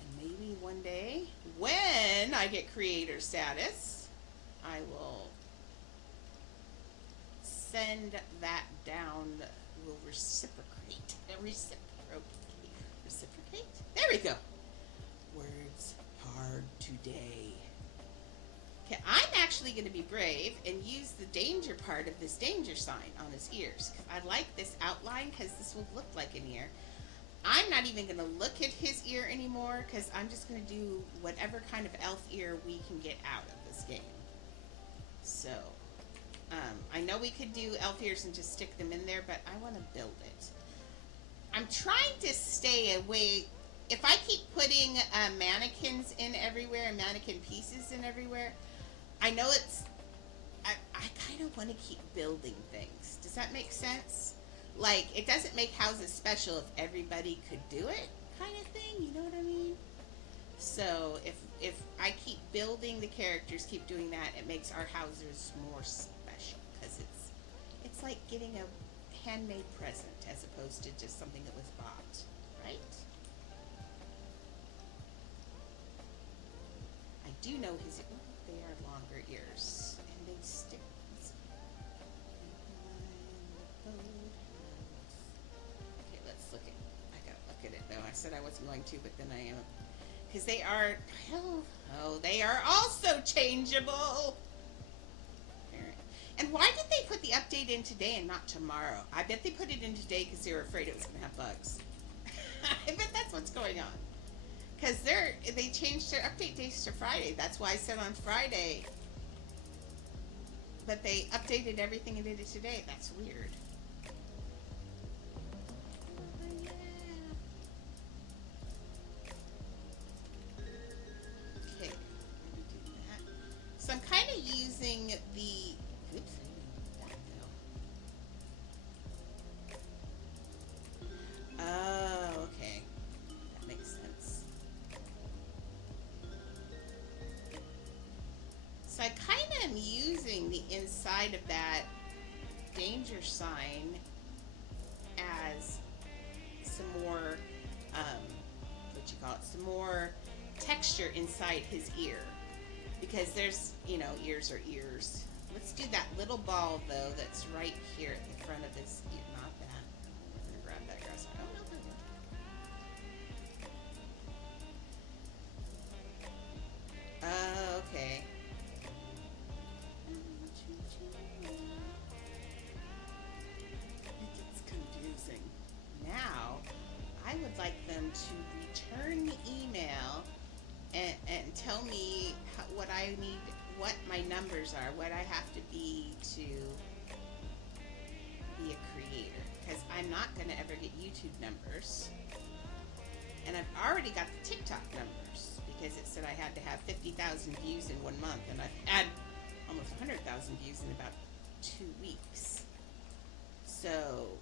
And maybe one day, when I get creator status, I will send that down. Will reciprocate. Reciprocate? There we go. Words hard today. Okay, I'm actually going to be brave and use the danger part of this danger sign on his ears. I like this outline because this will look like an ear. I'm not even going to look at his ear anymore because I'm just going to do whatever kind of elf ear we can get out of this game. So, I know we could do elf ears and just stick them in there, but I want to build it. I'm trying to stay away. If I keep putting mannequins in everywhere and mannequin pieces in everywhere, I know I kind of want to keep building things. Does that make sense? Like, it doesn't make houses special if everybody could do it, kind of thing. You know what I mean? So if I keep building the characters, keep doing that, it makes our houses more special because it's like getting a handmade present as opposed to just something that was bought, right? I do know they are longer ears and they stick. Okay, let's look at. I gotta look at it though. I said I wasn't going to, but then I am. Because they are, they are also changeable. And why did they put the update in today and not tomorrow? I bet they put it in today because they were afraid it was going to have bugs. I bet that's what's going on. Because they changed their update dates to Friday. That's why I said on Friday. But they updated everything and did it today. That's weird. So I'm kind of using the, oops, oh, okay, that makes sense. So I kind of am using the inside of that danger sign as some more, some more texture inside his ear. Because there's, ears are ears. Let's do that little ball, though, that's right here at the front of his ear. Not that. I'm going to grab that grass. Oh, okay. It gets confusing. Now, I would like them to return the email and tell me what I need, what my numbers are, what I have to be a creator. Because I'm not going to ever get YouTube numbers. And I've already got the TikTok numbers because it said I had to have 50,000 views in 1 month. And I've had almost 100,000 views in about 2 weeks. So,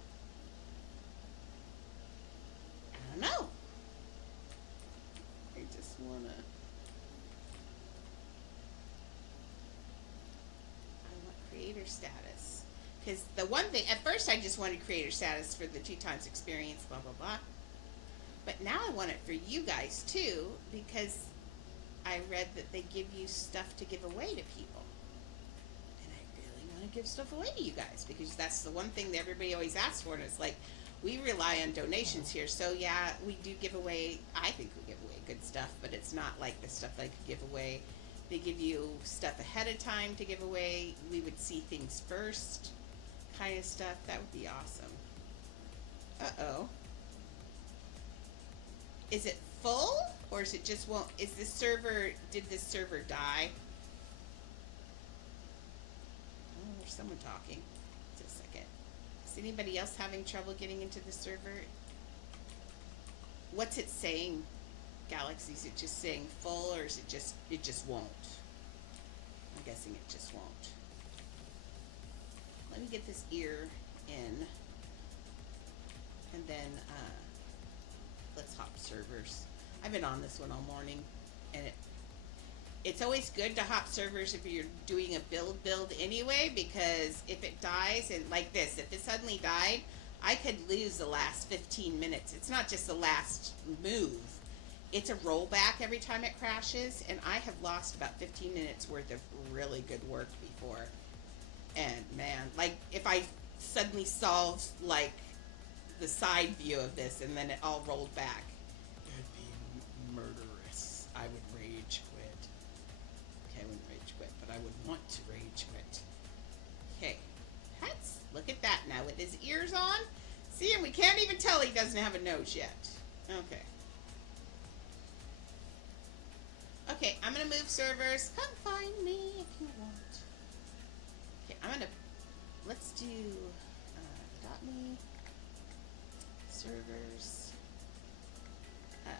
I don't know. I just want to... creator status, because the one thing at first I just wanted creator status for the 2 times experience, blah blah blah, but now I want it for you guys too, because I read that they give you stuff to give away to people, and I really want to give stuff away to you guys because that's the one thing that everybody always asks for, and it's like we rely on donations here. So yeah, we do give away, I think we give away good stuff, but it's not like the stuff I could give away. They give you stuff ahead of time to give away. We would see things first, kind of stuff. That would be awesome. Uh-oh. Is it full, or is it just won't? Did this server die? Oh, there's someone talking. Just a second. Is anybody else having trouble getting into the server? What's it saying? Galaxy, is it just saying full, or is it just won't? I'm guessing it just won't. Let me get this ear in, and then let's hop servers. I've been on this one all morning, and it's always good to hop servers if you're doing a build anyway, because if it dies, and like this, if it suddenly died, I could lose the last 15 minutes. It's not just the last move. it's a rollback every time it crashes, and I have lost about 15 minutes worth of really good work before. And man, like if I suddenly solved like the side view of this and then it all rolled back, it'd be murderous. I would rage quit. Okay, I wouldn't rage quit, but I would want to rage quit. Okay, let's look at that now with his ears on. See, and we can't even tell he doesn't have a nose yet. Okay. Okay, I'm gonna move servers. Come find me if you want. Okay, let's do .me servers.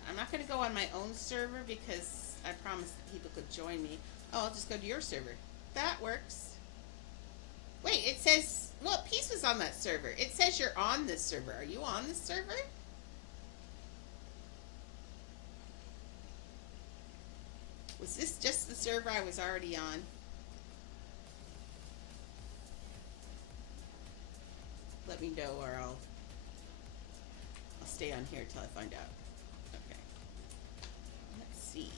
I'm not gonna go on my own server because I promised that people could join me. Oh, I'll just go to your server. That works. Wait, it says, what piece was on that server? It says you're on this server. Are you on this server? Was this just the server I was already on? Let me know or I'll stay on here till I find out. Okay. Let's see.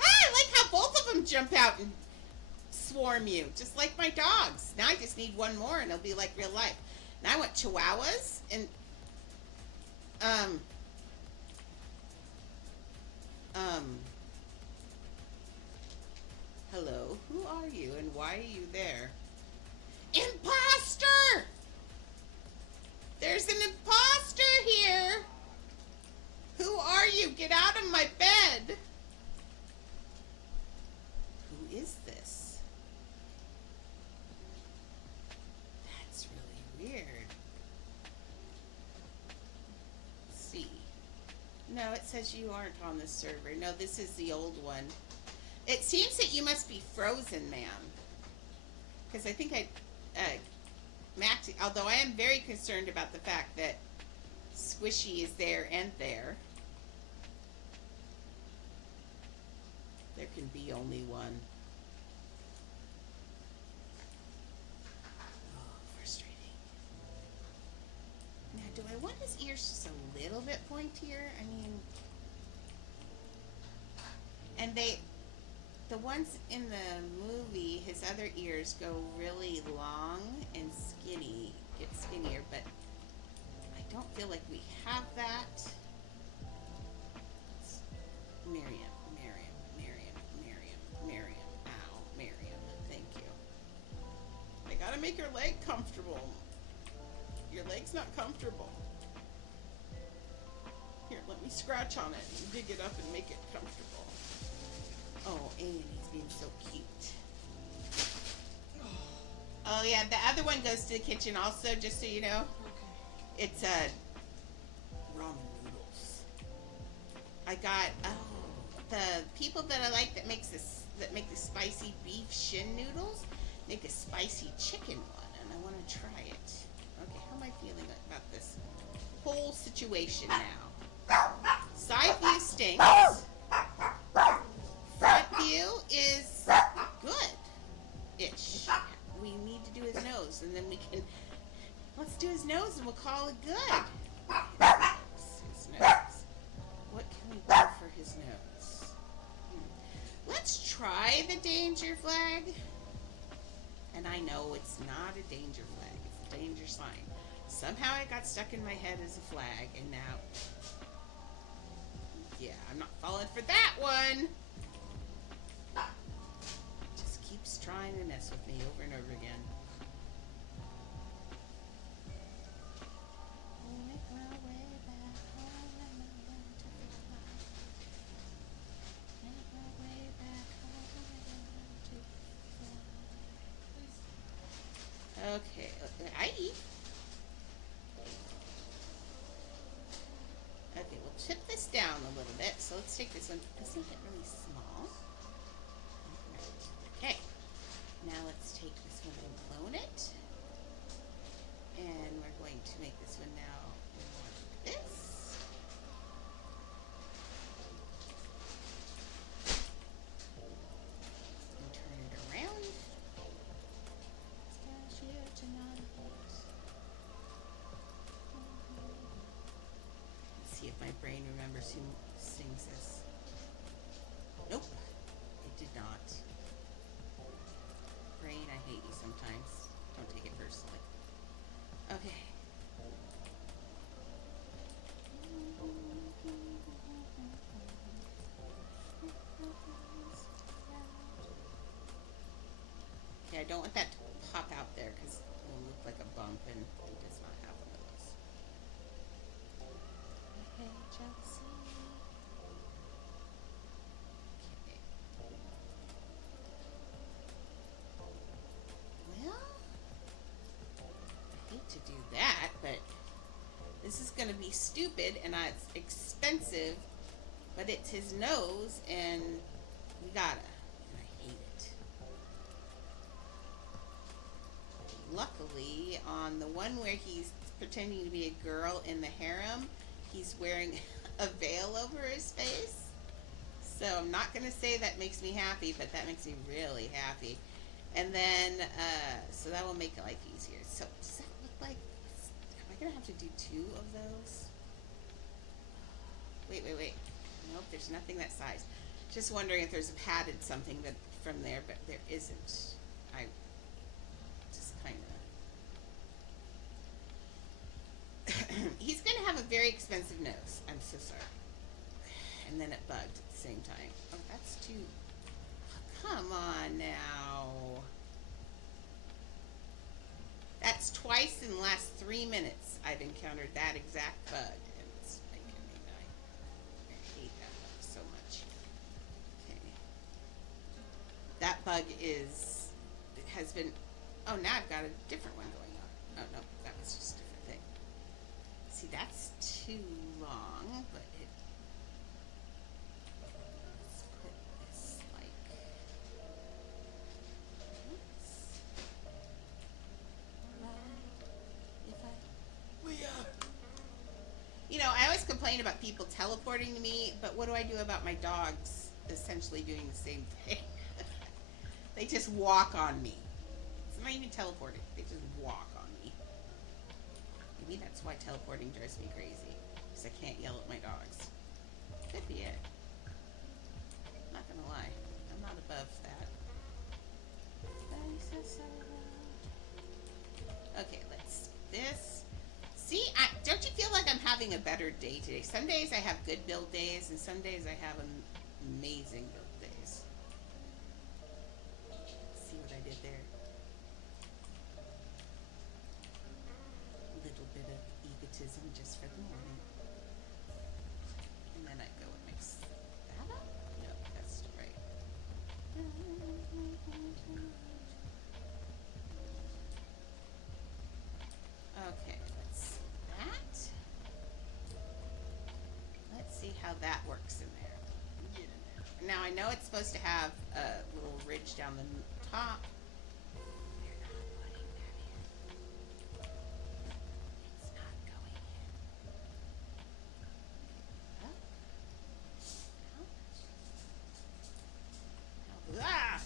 Ah, I like how both of them jump out and swarm you, just like my dogs. Now I just need one more and it'll be like real life. And I want chihuahuas and hello, who are you and why are you there? Imposter! There's an imposter here! Who are you? Get out of my bed! Who is this? That's really weird. Let's see. No, it says you aren't on this server. No, this is the old one. It seems that you must be Frozen Man. Because I think Max, although I am very concerned about the fact that Squishy is there and there. There can be only one. Oh, frustrating. Now, do I want his ears just a little bit pointier? I mean, and the ones in the movie, his other ears go really long and skinny, get skinnier, but I don't feel like we have that. Miriam, ow, Miriam, thank you. I gotta make your leg comfortable. Your leg's not comfortable. Here, let me scratch on it and dig it up and make it comfortable. Oh, and he's being so cute. Oh yeah, the other one goes to the kitchen also, just so you know. Okay. It's ramen noodles. I got the people that I like that make the spicy beef shin noodles make a spicy chicken one, and I want to try it. Okay, how am I feeling about this whole situation now? Side view stinks. Front view is good-ish. We need to do his nose, and then we can... Let's do his nose, and we'll call it good. His nose. What can we do for his nose? Let's try the danger flag. And I know it's not a danger flag. It's a danger sign. Somehow it got stuck in my head as a flag, and now... Yeah, I'm not falling for that one. Just keeps trying to mess with me over and over again. Make my way back home, make my way back home. Okay, I eat. Okay, we'll tip this down a little bit. So let's take this one. This one hit really small. Okay. Now let's take this one and clone it. And we're going to make this one now like this. And turn it around. Stash here tonight. Let's see if my brain remembers who Okay, I don't want that to pop out there because it will look like a bump, and he does not have one of those. Hey, Chelsea. Okay. Well, I hate to do that, but this is going to be stupid, and it's expensive, but it's his nose, and we gotta. And I hate it. Luckily, on the one where he's pretending to be a girl in the harem, he's wearing a veil over his face. So I'm not going to say that makes me happy, but that makes me really happy. And then, so that will make life easier. So does that look like, am I going to have to do 2 of those? Wait. Nope, there's nothing that size. Just wondering if there's a padded something that from there, but there isn't. I just kind of. He's going to have a very expensive nose. I'm so sorry. And then it bugged at the same time. Oh, that's too. Oh, come on now. That's twice in the last 3 minutes I've encountered that exact bug. And it's making me die. I hate that bug so much. Okay. That bug has been. Oh, now I've got a different one going on. Oh, no, that was just a different thing. See, that's too long, but it. Let's put this like. You know, I always complain about people teleporting to me, but what do I do about my dogs essentially doing the same thing? They just walk on me. It's not even teleporting. They just walk on me. Maybe that's why teleporting drives me crazy. Because I can't yell at my dogs. Could be it. I'm not gonna lie. I'm not above that. Okay, let's this. See, don't you feel like I'm having a better day today? Some days I have good build days, and some days I have amazing build days. See what I did there? A little bit of egotism just for the morning. And then I go and mix that up? No, that's right. Okay, let's see that. Let's see how that works in there. Get in there. Now I know it's supposed to have a little ridge down the top. They're not putting that in. It's not going in. Up. Out. Ah!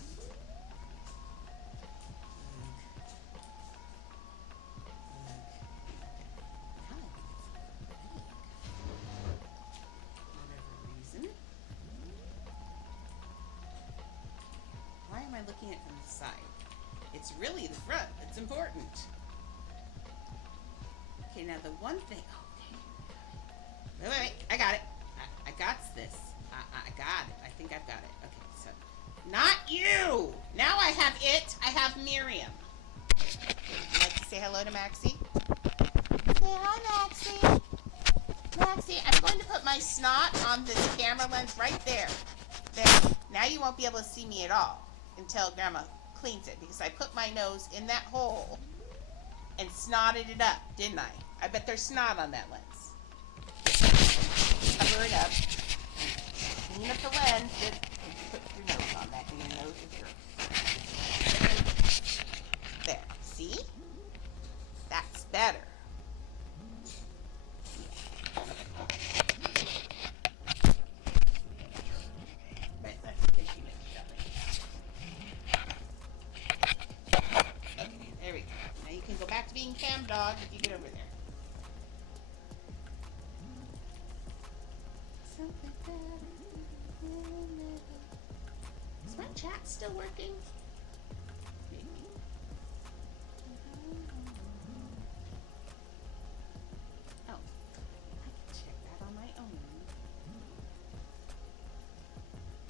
Why am I looking at it from the side? It's really the front that's important. Okay, now the one thing. Okay. Wait. I got it. I got this. I got it. I think I've got it. Okay, so. Not you! Now I have it. I have Miriam. Okay, would you like to say hello to Maxie? Say hi, Maxie. Maxie, I'm going to put my snot on this camera lens right there. There. Now you won't be able to see me at all until Grandma cleans it, because I put my nose in that hole and snotted it up, didn't I? I bet there's snot on that lens. Cover it up. Clean up the lens. Just put your nose on that, and your nose is yours. There. See? That's better. Cam dog, if you get over there. Is my chat still working? Maybe. Oh, I can check that on my own.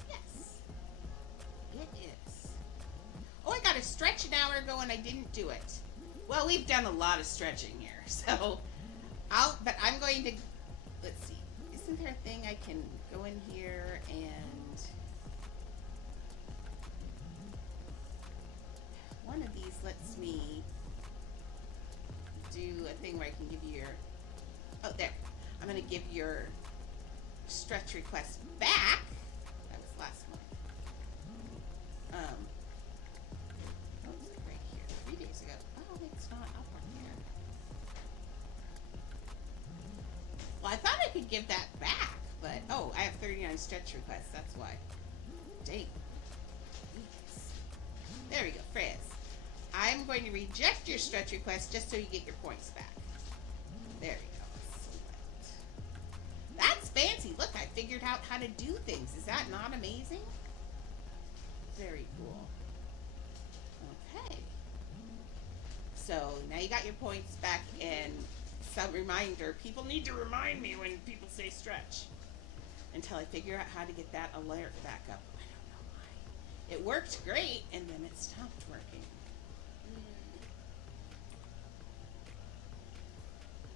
Yes, it is. Oh, I got to stretch an hour ago and I didn't do it. Well, we've done a lot of stretching here, so but I'm going to, let's see, isn't there a thing I can go in here and one of these lets me do a thing where I can give you your, oh, there. I'm going to give your stretch request back. That was last month. What was it right here? 3 days ago. Oh, it's not up on here. Well, I thought I could give that back, but, oh, I have 39 stretch requests. That's why. Dang. There we go, Frizz. I'm going to reject your stretch request just so you get your points back. There we go. Select. That's fancy. Look, I figured out how to do things. Is that not amazing? Very cool. Okay. So now you got your points back, and some reminder. People need to remind me when people say stretch until I figure out how to get that alert back up. I don't know why. It worked great, and then it stopped working.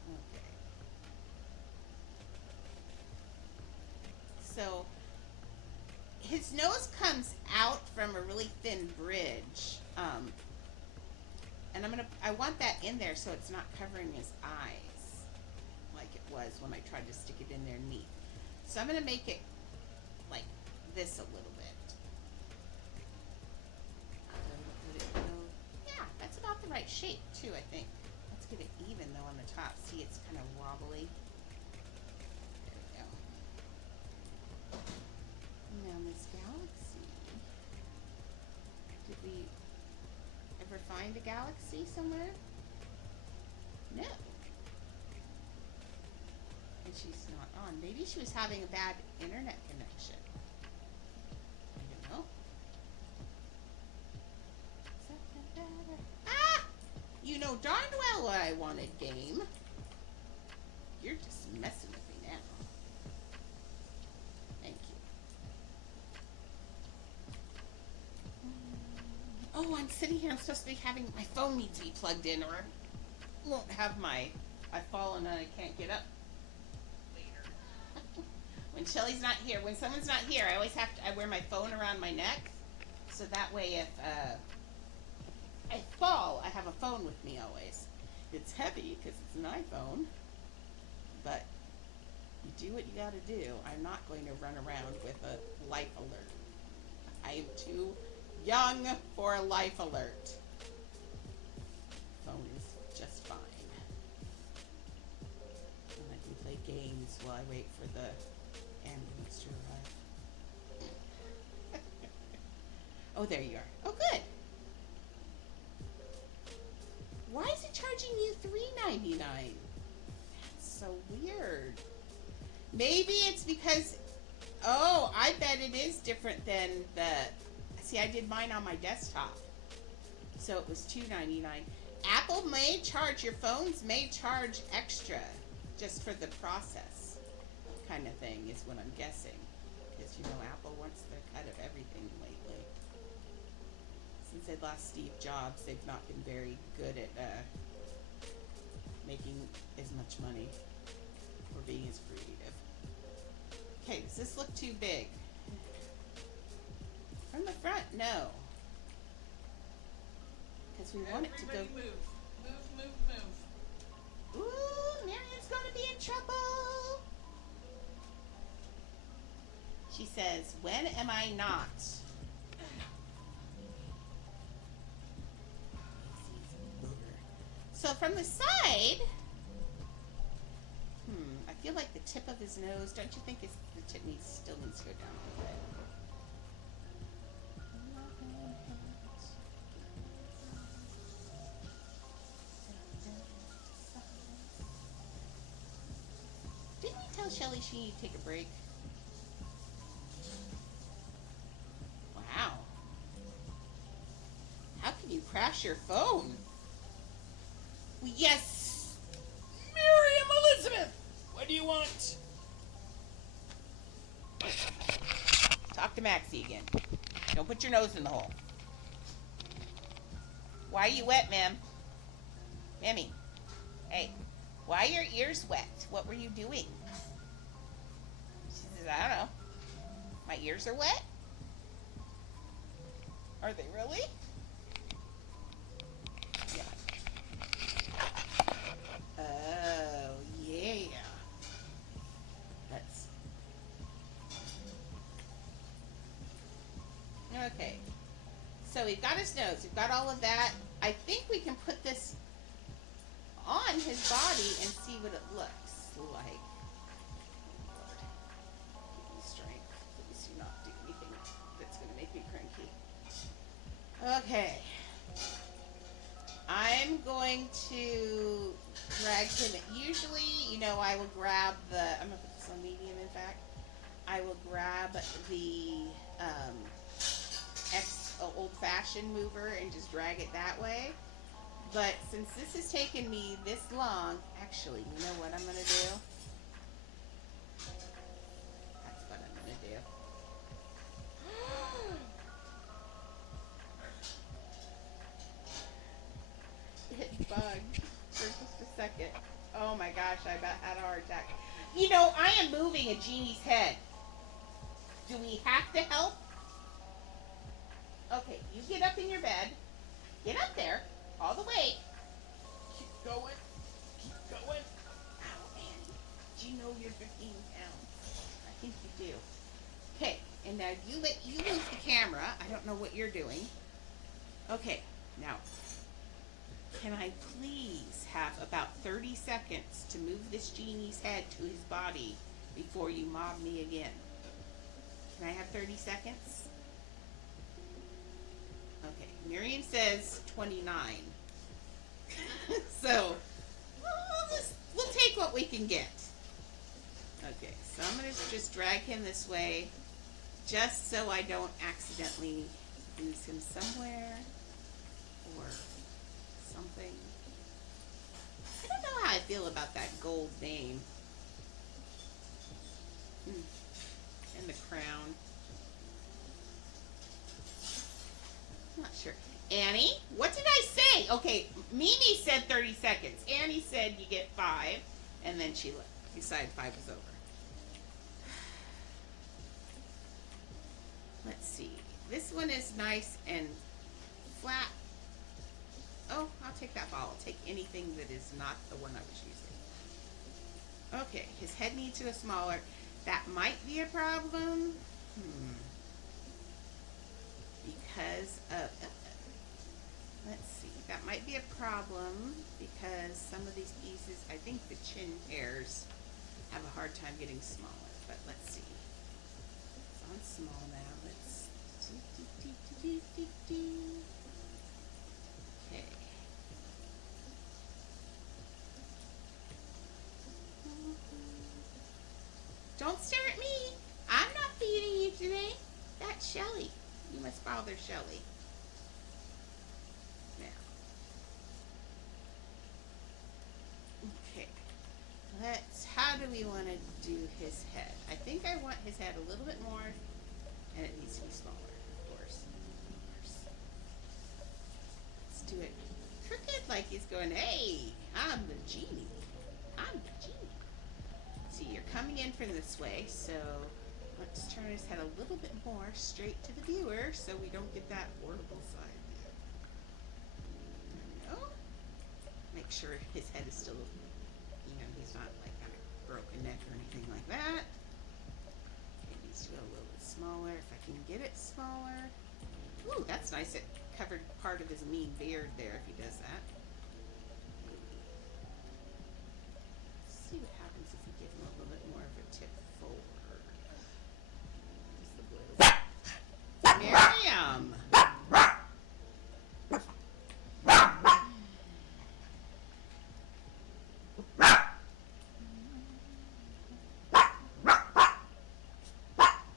Okay. So his nose comes out from a really thin bridge, and I want that in there so it's not covering his eyes like it was when I tried to stick it in there neat. So I'm going to make it like this a little bit. Yeah, that's about the right shape too, I think. Let's get it even though on the top. See, it's kind of wobbly. There we go. Now this galaxy. Did we ever find a galaxy somewhere? No. And she's not on. Maybe she was having a bad internet connection. I don't know. Ah! You know darn well what I wanted, game. You're just messing with me now. Thank you. Oh, I'm sitting here. I'm supposed to be having my phone needs to be plugged in, or I won't have I've fallen and I can't get up later. When Shelly's not here, when someone's not here, I always I wear my phone around my neck, so that way if I fall, I have a phone with me always. It's heavy because it's an iPhone, but you do what you gotta do. I'm not going to run around with a life alert. I am too young for a life alert. Phone is just fine. And I can play games while I wait for the ambulance to arrive. Oh, there you are. Oh, good. Why is it charging you $3.99? That's so weird. Maybe it's because, oh, I bet it is different than see, I did mine on my desktop. So it was $2.99. Apple may charge, your phones may charge extra just for the process kind of thing is what I'm guessing. Because, you know, Apple wants their cut of everything lately. Since they lost Steve Jobs, they've not been very good at making as much money or being as creative. Okay, does this look too big? From the front, no. Because we want it to go. Move. Ooh, Marion's gonna be in trouble. She says, when am I not? So from the side, I feel like the tip of his nose, don't you think the tip still needs to go down a little bit? Didn't we tell Shelly she needed to take a break? Wow. How can you crash your phone? Well, yes, Miriam Elizabeth, what do you want? Talk to Maxie again. Don't put your nose in the hole. Why are you wet, ma'am? Mammy, hey, why are your ears wet? What were you doing? She says, I don't know. My ears are wet? Are they really? Yeah. Oh, yeah. Let's. Okay. So we've got his nose. We've got all of that. I think we can put this on his body and see what it looks like. Give me strength. Please do not do anything that's going to make me cranky. Okay. I'm going to drag him. Usually, I will grab I'm going to put this on medium, in fact. I will grab the old-fashioned mover and just drag it that way. But since this has taken me this long, actually, you know what I'm going to do? That's what I'm going to do. It bugged for just a second. Oh my gosh, I about had a heart attack. I am moving a genie's head. Do we have to help? Okay, you get up in your bed. Get up there, all the way. Keep going. Keep going. Ow, Annie. Do you know you're 15 pounds? I think you do. Okay, and now you lose the camera. I don't know what you're doing. Okay, now, can I please have about 30 seconds to move this genie's head to his body before you mob me again? Can I have 30 seconds? Okay, Miriam says 29. So, we'll take what we can get. Okay, so I'm going to just drag him this way, just so I don't accidentally lose him somewhere, or something. I don't know how I feel about that gold name. And the crown. I'm not sure. Annie, what did I say? Okay, Mimi said 30 seconds. Annie said you get 5, and then she decided 5 was over. Let's see. This one is nice and flat. Oh, I'll take that ball. I'll take anything that is not the one I was using. Okay, his head needs to go smaller. That might be a problem. Because of, let's see, that might be a problem because some of these pieces, I think the chin hairs have a hard time getting smaller. But let's see. It's on small now. Let's okay. Don't stare at me. I'm not feeding you today. That's Shelly. You must bother Shelly. Now. Okay. How do we want to do his head? I think I want his head a little bit more, and it needs to be smaller, of course. Let's do it crooked like he's going, hey, I'm the genie. I'm the genie. See, you're coming in from this way, so let's turn his head a little bit more straight to the viewer so we don't get that horrible side view. There we go. Make sure his head is still, he's not like got a broken neck or anything like that. It needs to go a little bit smaller if I can get it smaller. Ooh, that's nice. It covered part of his mean beard there if he does that. See what happens if we give him a little bit more of a tip forward. Just the blue. Miriam!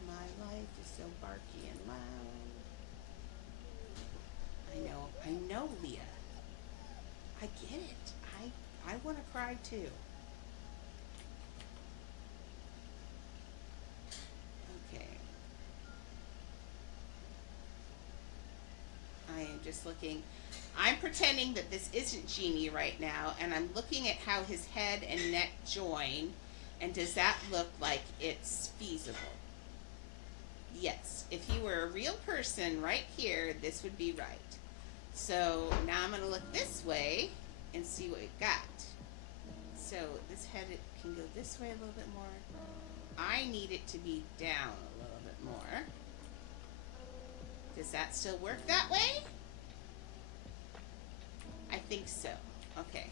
My life is so barky and loud. I know, Leah. I get it. I want to cry too. this looking. I'm pretending that this isn't Genie right now, and I'm looking at how his head and neck join, and does that look like it's feasible? Yes. If he were a real person right here, this would be right. So now I'm going to look this way and see what we've got. So this head can go this way a little bit more. I need it to be down a little bit more. Does that still work that way? I think so. Okay.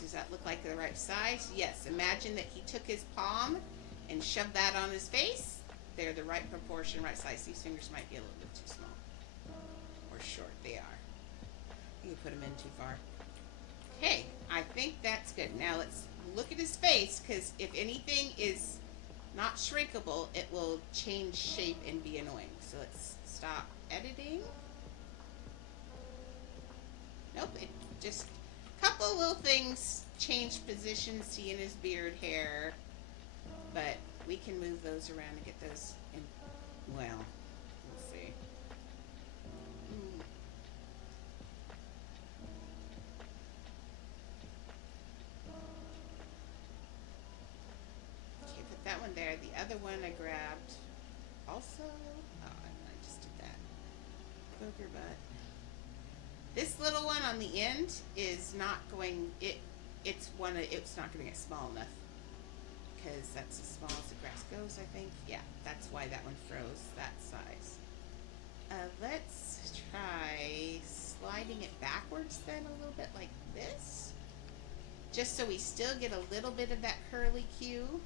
Does that look like the right size? Yes. Imagine that he took his palm and shoved that on his face. They're the right proportion, right size. These fingers might be a little bit too small. Or short. They are. You put them in too far. Okay. I think that's good. Now let's look at his face, because if anything is not shrinkable, it will change shape and be annoying. So let's stop editing. Nope, it just a couple little things changed positions, seeing his beard hair, but we can move those around and get those in. Well, we'll see. Okay, put that one there. The other one I grabbed also. Oh, I just did that. Booger butt. This little one on the end is not going. It's not going to get small enough, because that's as small as the grass goes. I think. Yeah, that's why that one froze that size. Let's try sliding it backwards then a little bit like this, just so we still get a little bit of that curly cue.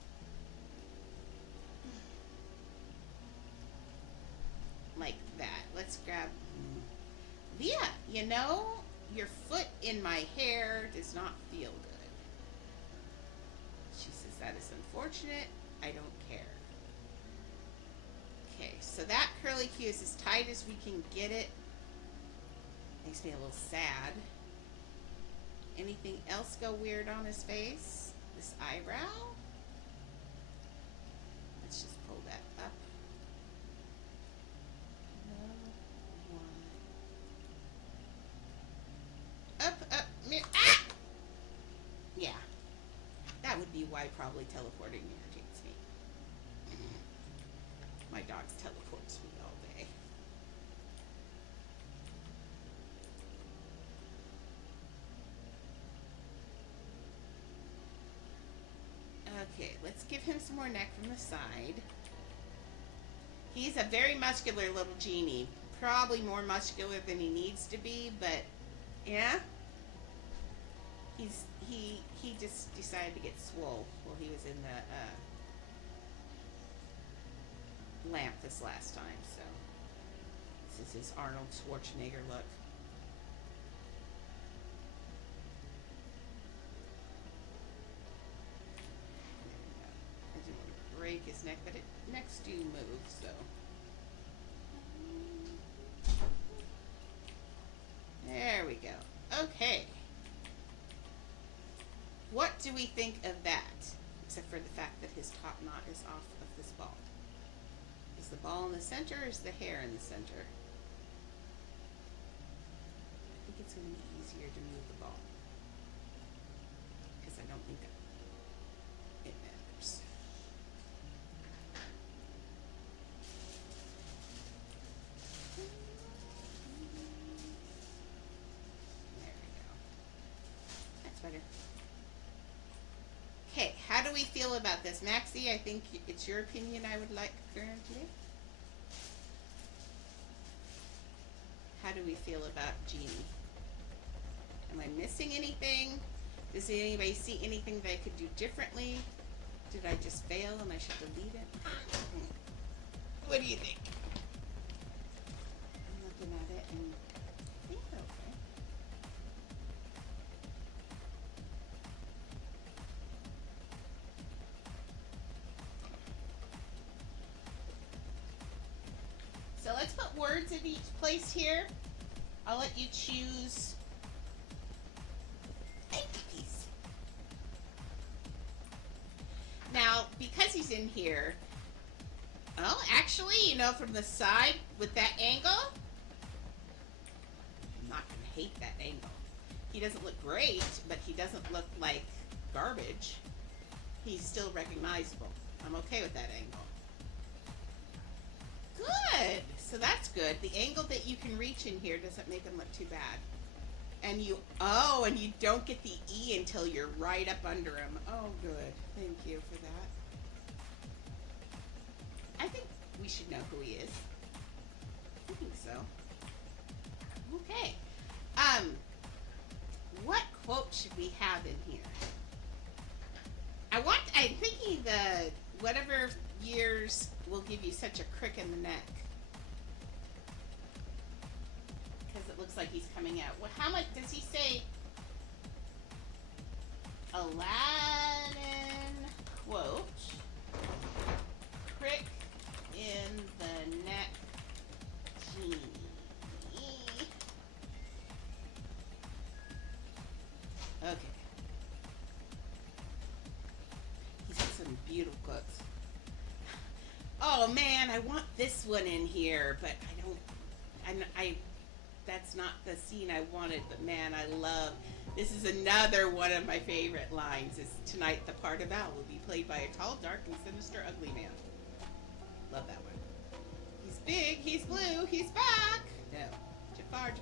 Like that. Let's grab. Leah, you know, your foot in my hair does not feel good. She says that is unfortunate. I don't care. Okay, so that curly cue is as tight as we can get it. Makes me a little sad. Anything else go weird on his face? This eyebrow? Let's just pull that up. Ah! Yeah, that would be why probably teleporting irritates me. My dog teleports me all day. Okay, let's give him some more neck from the side. He's a very muscular little genie. Probably more muscular than he needs to be, but yeah. He just decided to get swole while he was in the lamp this last time, so this is his Arnold Schwarzenegger look. I didn't want to break his neck, but necks do move, so. There we go. Okay. What do we think of that? Except for the fact that his top knot is off of this ball. Is the ball in the center, or is the hair in the center? I think it's going to be easier to move the ball, because I don't think it matters. There we go. That's better. Okay, how do we feel about this? Maxie, I think it's your opinion I would like currently. How do we feel about Genie? Am I missing anything? Does anybody see anything that I could do differently? Did I just fail and I should delete it? What do you think? I'm looking at it and I think we're okay. So let's put words in each place here. I'll let you choose a piece. Now, because he's in here, Well, actually, you know, from the side with that angle, I'm not gonna hate that angle. He doesn't look great, but he doesn't look like garbage. He's still recognizable. I'm okay with that angle. Good. So that's good. The angle that you can reach in here doesn't make him look too bad. And you don't get the E until you're right up under him. Oh, good. Thank you for that. I think we should know who he is. I think so. Okay. What quote should we have in here? I'm thinking the whatever years will give you such a crick in the neck. Because it looks like he's coming out. Well, how much does he say? Aladdin quote. Crick in the neck genie. Okay. He's got some beautiful quotes. Oh man, I want this one in here, but that's not the scene I wanted, but man, this is another one of my favorite lines is tonight the part of Al will be played by a tall, dark, and sinister ugly man. Love that one. He's big, he's blue, he's back. No, Jafar.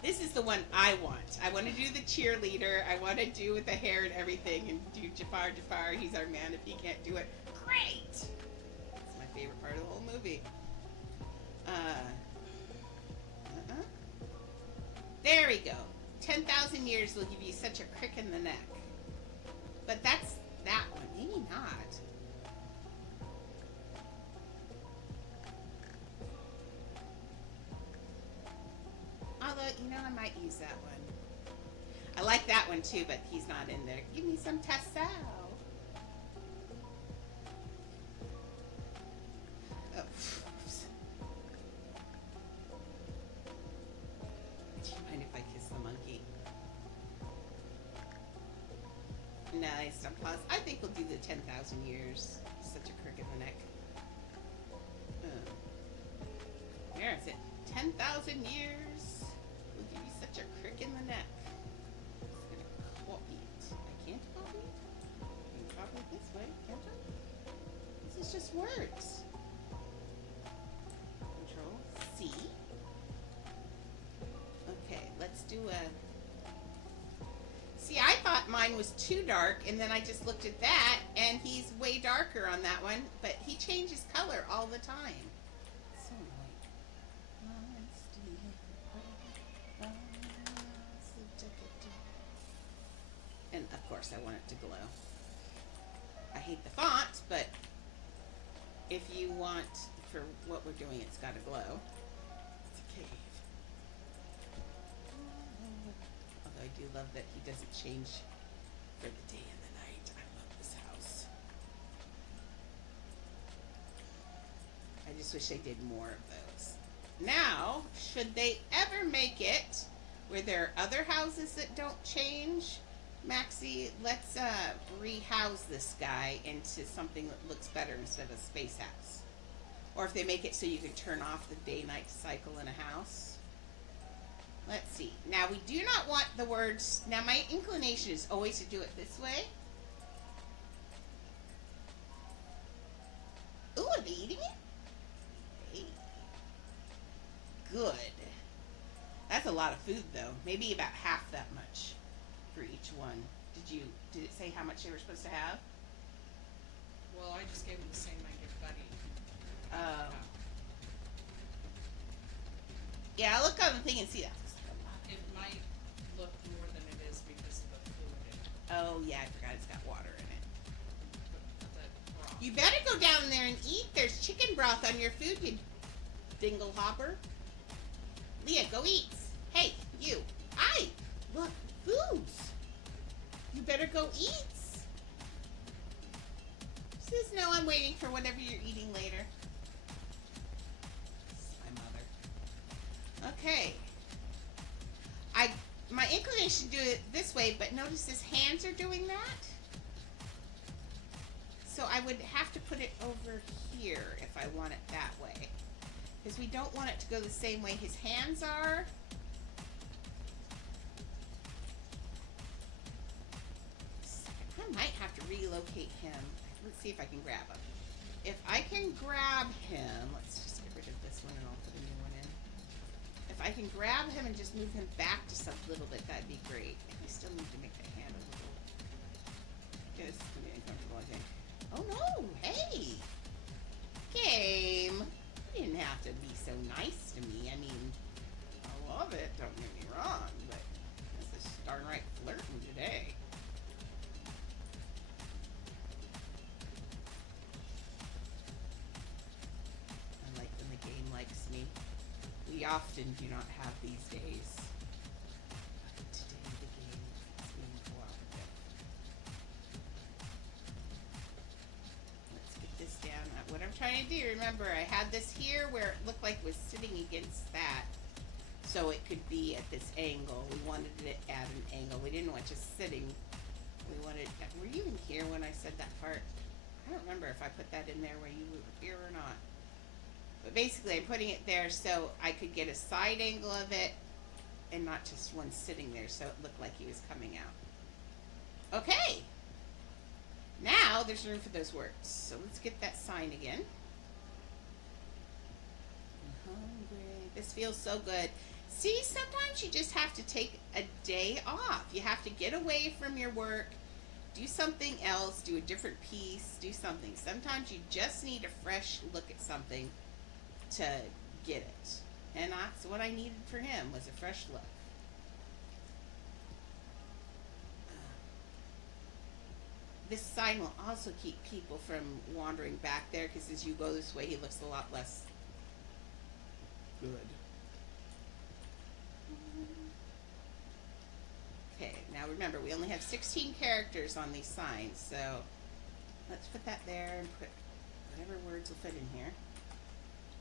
This is the one I want. I want to do the cheerleader. I want to do with the hair and everything and do Jafar. He's our man. If he can't do it, great. It's my favorite part of the whole movie. There we go. 10,000 years will give you such a crick in the neck. But that's that one. Maybe not. Although, you know, I might use that one. I like that one too, but he's not in there. Give me some tassel. Oh, oops. Do you mind if I kiss the monkey? Nice. Applause. I think we'll do the 10,000 years. Such a crick in the neck. Where is it? 10,000 years will give you such a crick in the neck. I'm just gonna copy it. I can't copy it? I can copy it this way, can't I? This is just words. Control C. Okay, let's do a... See, I thought mine was too dark, and then I just looked at that, and he's way darker on that one, but he changes color all the time. So and of course I want it to glow. I hate the font, but if you want, for what we're doing, it's gotta glow. It's a cave. Although I do love that he doesn't change for the day and the night. I love this house. I just wish they did more of those. Now, should they ever make it where there are other houses that don't change, Maxie, let's rehouse this guy into something that looks better instead of a space house. Or if they make it so you can turn off the day-night cycle in a house. Let's see. Now, we do not want the words... Now, my inclination is always to do it this way. Ooh, are they eating it? Hey. Good. That's a lot of food, though. Maybe about half that much for each one. Did it say how much they were supposed to have? Well, I just gave him the same I gave Buddy. Oh. Yeah, I'll look on the thing and see that. It might look more than it is because of the fluid in it. Oh, yeah, I forgot it's got water in it. The broth. You better go down there and eat. There's chicken broth on your food, you dingle hopper. Leah, go eat. Hey, you. Look, foods. You better go eat. Says no, I'm waiting for whatever you're eating later. My mother. Okay. My inclination to do it this way, but notice his hands are doing that. So I would have to put it over here if I want it that way. Because we don't want it to go the same way his hands are. I might have to relocate him. Let's see if I can grab him. If I can grab him, let's just get rid of this one and I'll put a new one in. If I can grab him and just move him back just a little bit, that'd be great. I still need to make the hand a little. This is gonna be uncomfortable, I think. Oh no! Hey! Game! You didn't have to be so nice to me. I mean, I love it, don't get me wrong, but this is darn right flirting today. I like when the game likes me. We often do not have these days. But today the game is being cooperative. Let's get this down. What I'm trying to do, remember, I had this here where it looked like it was sitting against that. So it could be at this angle. We wanted it at an angle. We didn't want it just sitting. We wanted, were you even here when I said that part? I don't remember if I put that in there where you were here or not. But basically I'm putting it there so I could get a side angle of it and not just one sitting there so it looked like he was coming out. Okay. Now there's room for those words. So let's get that sign again. I'm hungry. This feels so good. See, sometimes you just have to take a day off. You have to get away from your work, do something else, do a different piece, do something. Sometimes you just need a fresh look at something to get it. And that's what I needed for him, was a fresh look. This sign will also keep people from wandering back there, because as you go this way, he looks a lot less good. Okay, now remember, we only have 16 characters on these signs, so let's put that there and put whatever words will fit in here.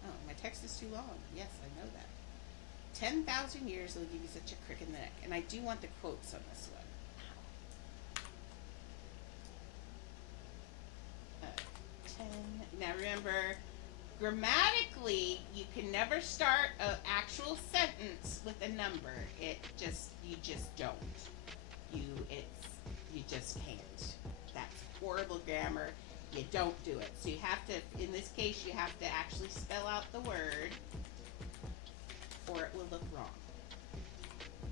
Oh, my text is too long. Yes, I know that. 10,000 years will give you such a crick in the neck. And I do want the quotes on this one. 10. Now remember, grammatically, you can never start an actual sentence with a number. You just don't. You just can't. That's horrible grammar. You don't do it. So you have to, in this case, you have to actually spell out the word or it will look wrong.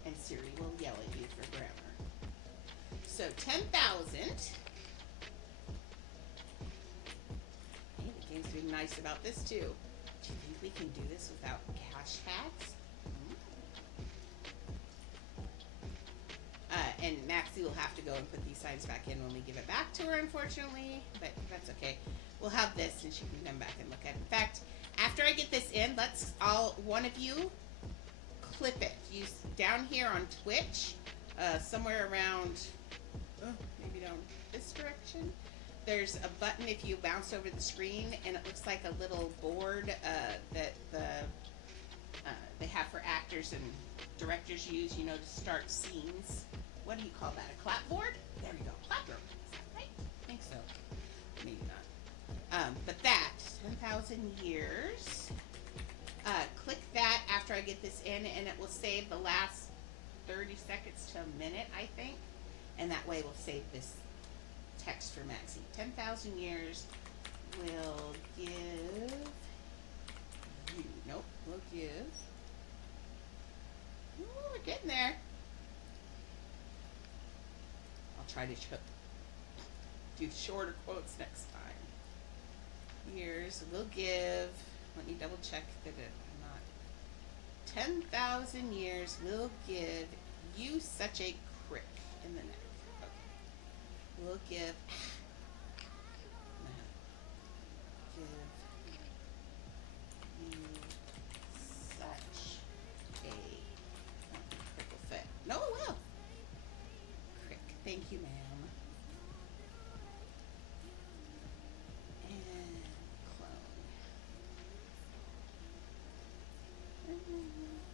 And Siri will yell at you for grammar. So 10,000. Hey, the game's being nice about this too. Do you think we can do this without hashtags? And Maxie will have to go and put these signs back in when we give it back to her, unfortunately, but that's okay. We'll have this and she can come back and look at it. In fact, after I get this in, let's one of you clip it. Use down here on Twitch, somewhere around, maybe down this direction. There's a button if you bounce over the screen, and it looks like a little board that they have for actors and directors use, to start scenes. What do you call that? A clapboard? There we go. Clapboard. Is that right? I think so. Maybe not. But that, 10,000 years. Click that after I get this in, and it will save the last 30 seconds to a minute, I think. And that way we'll save this text for Maxie. 10,000 years will give you. Nope, we'll give. Ooh, we're getting there. I'll try to do shorter quotes next time. Years will give. Let me double check that I'm not. 10,000 years will give you such a crick in the neck. Okay. We'll give. Give you such a crick will fit. No, it will. Crick. Thank you, ma'am. And clone.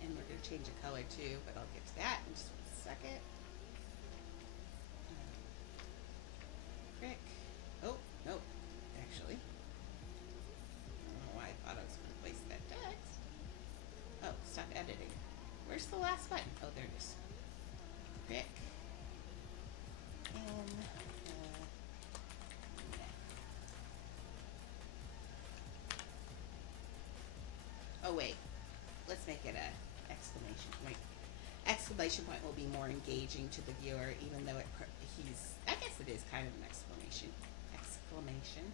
And we're going to change the color too, but I'll get to that in just a second. Crick. Oh, nope. Where's the last button? Oh, there it is. Pick. And, oh, wait. Let's make it a exclamation point. Exclamation point will be more engaging to the viewer, even though I guess it is kind of an exclamation. Exclamation.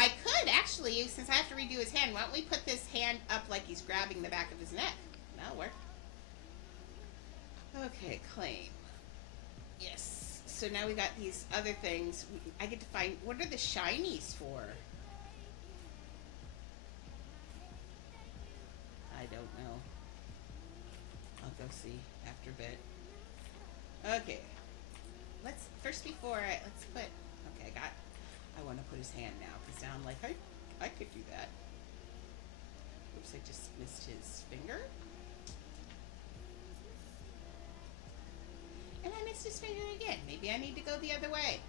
I could actually, since I have to redo his hand, why don't we put this hand up like he's grabbing the back of his neck? That'll work. Okay, claim. Yes. So now we got these other things. I get to find, what are the shinies for? I don't know. I'll go see after a bit. Okay. Let's put, okay, I want to put his hand now, because now I'm like, I could do that. Oops, I just missed his finger. And I missed his finger again. Maybe I need to go the other way.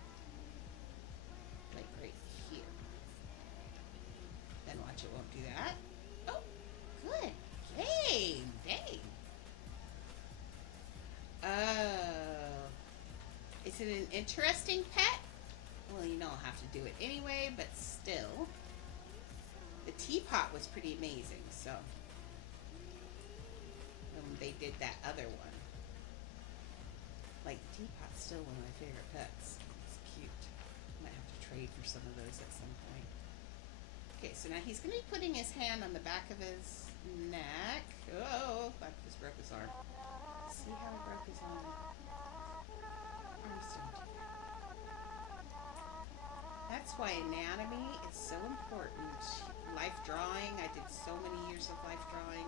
Like right here. Then watch, it won't do that. Oh, good. Game. Dang. Oh. Is it an interesting pet? Well, you know I'll have to do it anyway, but still. The teapot was pretty amazing, so. They did that other one. Like, the teapot's still one of my favorite pets. It's cute. Might have to trade for some of those at some point. Okay, so now he's going to be putting his hand on the back of his neck. Oh, that just broke his arm. See how he broke his arm? Arms don't do that. That's why anatomy is so important. Life drawing, I did so many years of life drawing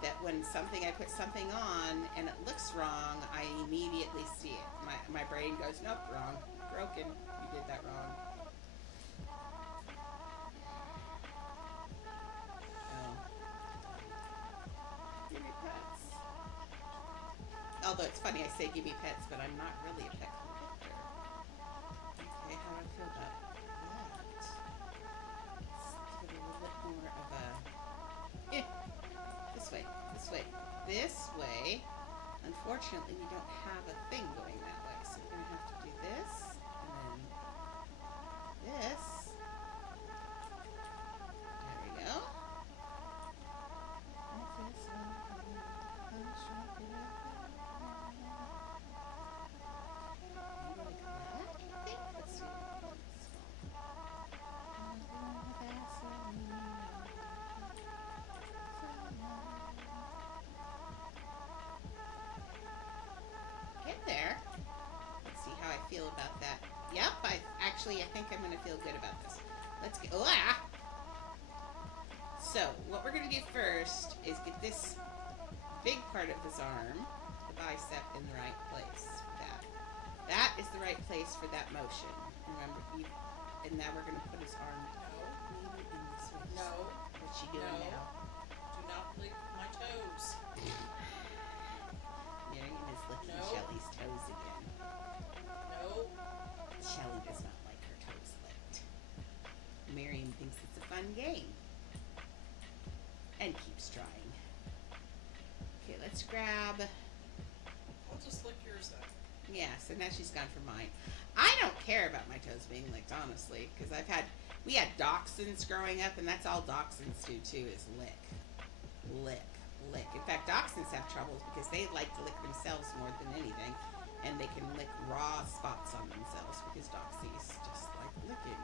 that when I put something on and it looks wrong, I immediately see it. My brain goes, nope, wrong, broken, you did that wrong. Oh. Give me pets. Although it's funny, I say give me pets, but I'm not really a pet collector. Okay, how do I feel about that? Let's give it a little bit more of a... This way. Unfortunately, we don't have a thing going that way, so we're going to have to do this, and then this. There we go. Let's see. Get there. Let's see how I feel about that. Yep, I think I'm going to feel good about this. Let's get... Ah! So, what we're going to do first is get this big part of his arm, the bicep, in the right place. That is the right place for that motion. Remember, and now we're going to put his arm maybe in this way. No. What's she doing now? Do not lick my toes. Miriam is licking No. Shelly's toes again. No. Shelly does not like her toes licked. Miriam thinks it's a fun game. And keeps trying. Okay, let's grab... I'll just lick yours then. Yeah, so now she's gone for mine. I don't care about my toes being licked, honestly, because we had dachshunds growing up, and that's all dachshunds do too, is lick. Lick. Lick. In fact, dachshunds have troubles because they like to lick themselves more than anything, and they can lick raw spots on themselves because dachsies just like licking.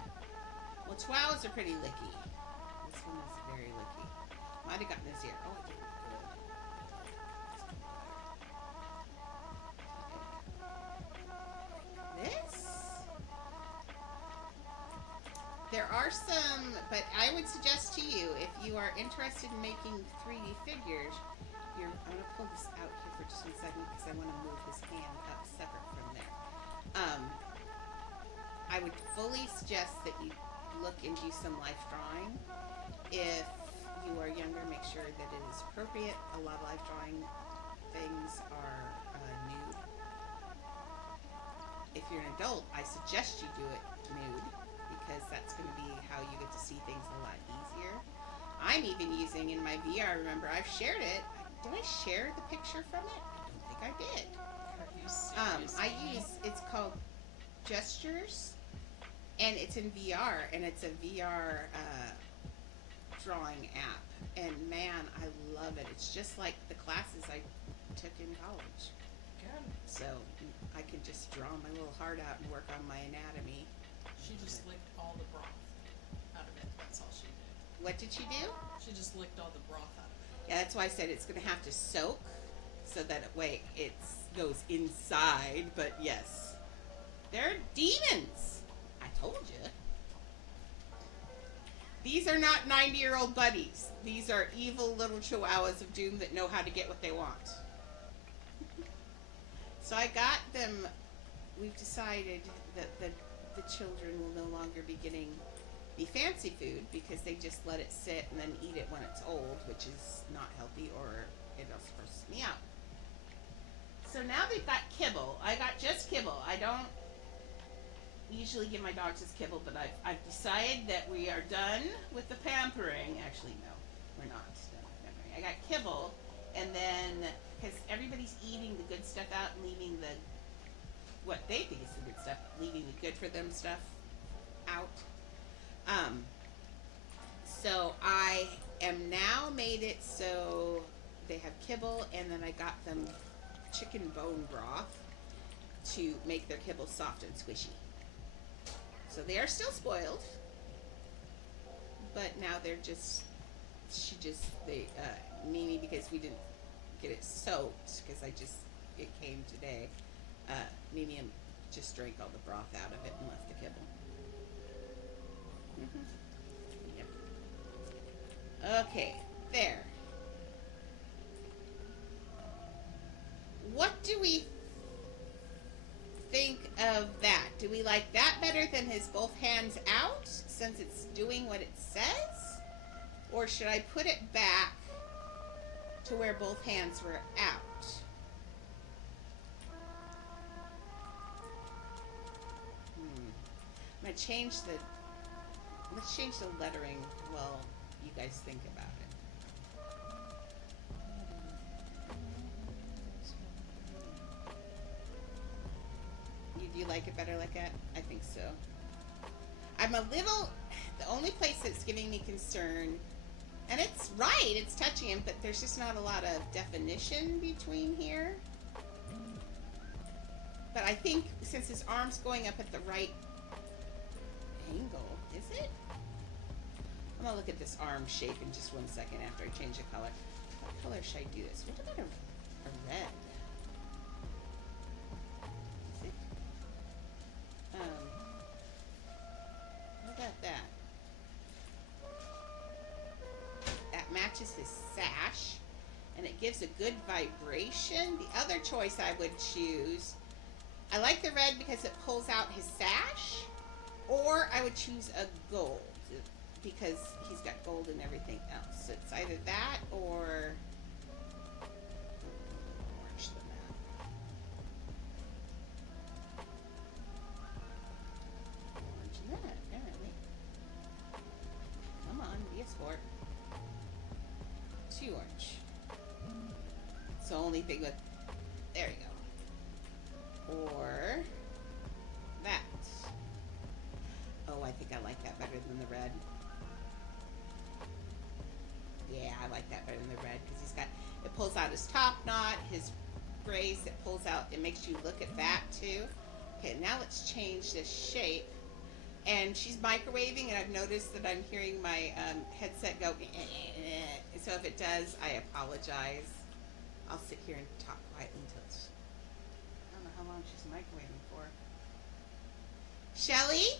Well, chihuahuas are pretty licky. This one is very licky. Might have gotten his ear. Oh, it didn't. Good. This? There are some, but I would suggest to you, if you are interested in making 3D figures, I'm going to pull this out here for just 1 second because I want to move his hand up separate from there. I would fully suggest that you look and do some life drawing. If you are younger, make sure that it is appropriate. A lot of life drawing things are nude. If you're an adult, I suggest you do it nude because that's going to be how you get to see things a lot easier. I'm even using in my VR. Remember, I've shared it. Did I share the picture from it? I don't think I did. I use, it's called Gestures, and it's in VR, and it's a VR drawing app. And man, I love it. It's just like the classes I took in college. Good. So I can just draw my little heart out and work on my anatomy. She just licked all the broth out of it. That's all she did. What did she do? She just licked all the broth out of it. Yeah, that's why I said it's going to have to soak so that way it goes inside. But yes, they're demons. I told you. These are not 90-year-old buddies. These are evil little chihuahuas of doom that know how to get what they want. So I got them, we've decided that the children will no longer be getting the fancy food because they just let it sit and then eat it when it's old, which is not healthy or it'll gross me out. So now they've got kibble. I got just kibble. I don't usually give my dogs just kibble, but I've decided that we are done with the pampering. Actually, no, we're not done with pampering. I got kibble, and then because everybody's eating the good stuff out and leaving the what they think is the good stuff, leaving the good for them stuff out. So I am now made it so they have kibble, and then I got them chicken bone broth to make their kibble soft and squishy. So they are still spoiled, but now they're just, Mimi, because we didn't get it soaked, because it came today, Mimi just drank all the broth out of it and left the kibble. Yep. Okay, there. What do we think of that? Do we like that better than his both hands out, since it's doing what it says? Or should I put it back to where both hands were out? I'm gonna change let's change the lettering while you guys think about it. Do you like it better like that? I think so. The only place that's giving me concern, and it's right, it's touching him, but there's just not a lot of definition between here. But I think since his arm's going up at the right angle, is it? I'm gonna look at this arm shape in just 1 second after I change the color. What color should I do this? What about a red? Is it? What about that? That matches his sash, and it gives a good vibration. The other choice I would choose, I like the red because it pulls out his sash, or I would choose a gold because he's got gold and everything else. So it's either that or orange than that. Orange than that, apparently. Come on, be a sport. 2 orange. It's the only thing with, there you go. Or that. Oh, I think I like that better than the red. Yeah, I like that better than the red because it pulls out his top knot, his brace, it pulls out, it makes you look at that too. Okay, now let's change this shape. And she's microwaving, and I've noticed that I'm hearing my headset go, so if it does, I apologize. I'll sit here and talk quietly until it's, I don't know how long she's microwaving for. Shelly,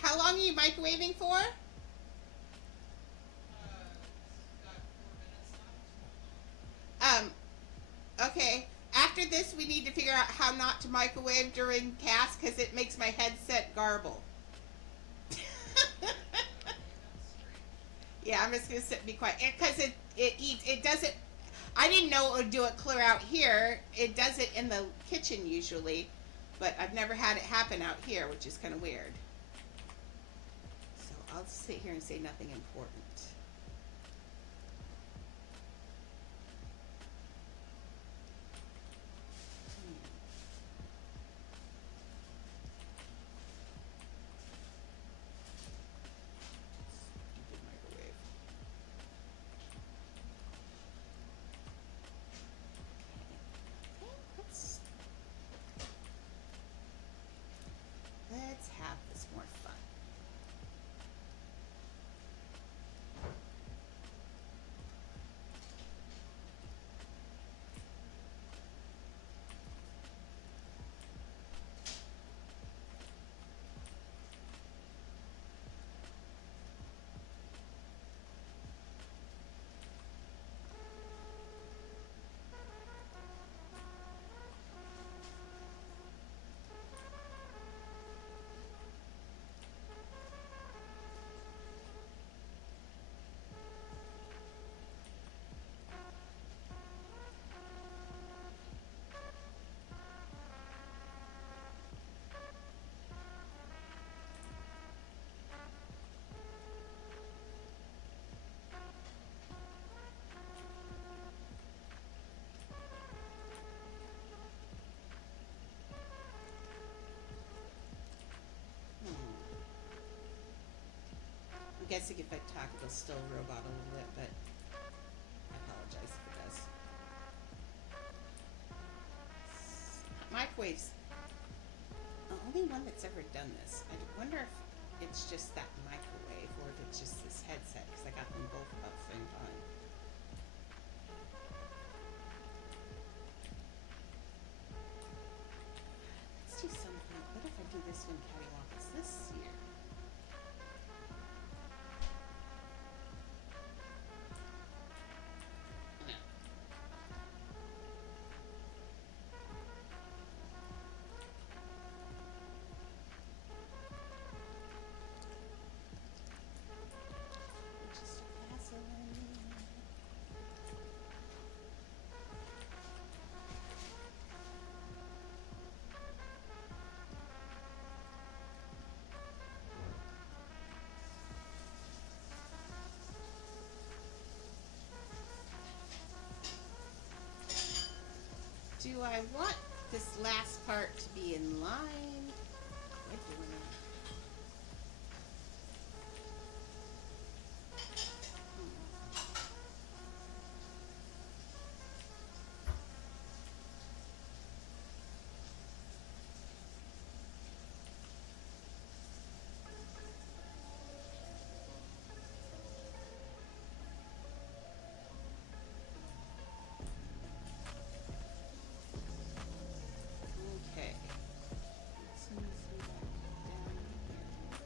how long are you microwaving for? Okay. After this, we need to figure out how not to microwave during cast because it makes my headset garble. Yeah, I'm just gonna sit and be quiet because it doesn't. I didn't know it would do it clear out here. It does it in the kitchen usually, but I've never had it happen out here, which is kind of weird. So I'll sit here and say nothing important. guessing if I talk, it'll still robot a little bit, but I apologize if it does. Microwaves. The only one that's ever done this. I wonder if it's just that microwave or if it's just this headset, because I got them both about the same time. Let's do something. What if I do this one cattywampus this year? No. Just Vaseline. Do I want this last part to be in line? I do wanna- Okay. As soon as we got down here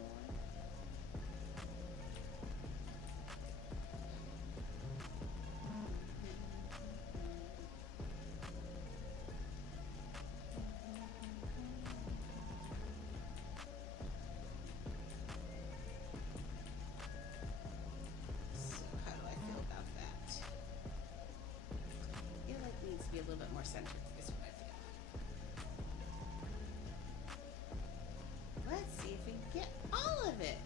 more. So how do I feel about that? I feel like it needs to be a little bit more centered. Is what I feel. Let's see if we can get all of it.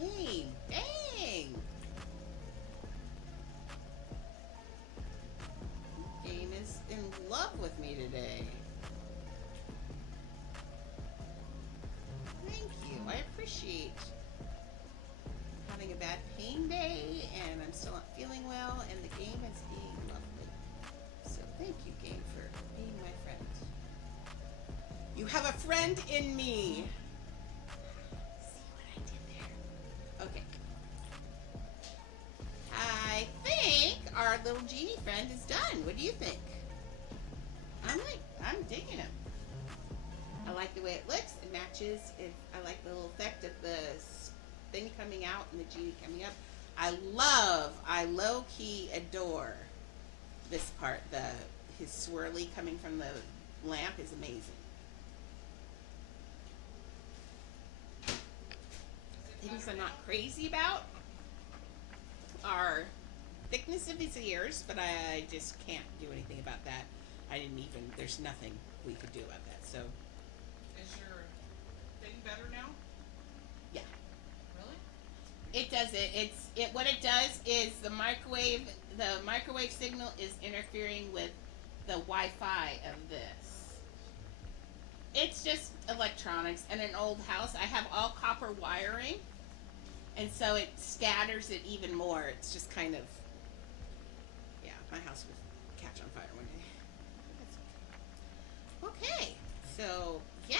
Game, dang! Game is in love with me today. Thank you. I appreciate having a bad pain day, and I'm still not feeling well, and the game is being lovely. So thank you, game, for being my friend. You have a friend in me. See what I did there? Okay. I think our little genie friend is done. What do you think? I'm digging him. I like the way it looks. It matches. I like the little effect of the thing coming out and the genie coming up. I low key adore this part. His swirly coming from the lamp is amazing. Things I'm not crazy about are thickness of his ears, but I just can't do anything about that. There's nothing we could do about that. So, Is your thing better now? yeah. Really? It does it. What it does is the microwave signal is interfering with the Wi-Fi of this. It's just electronics and an old house. I have all copper wiring, and so it scatters it even more. It's just kind of, yeah, my house will catch on fire one day. Okay, so yeah,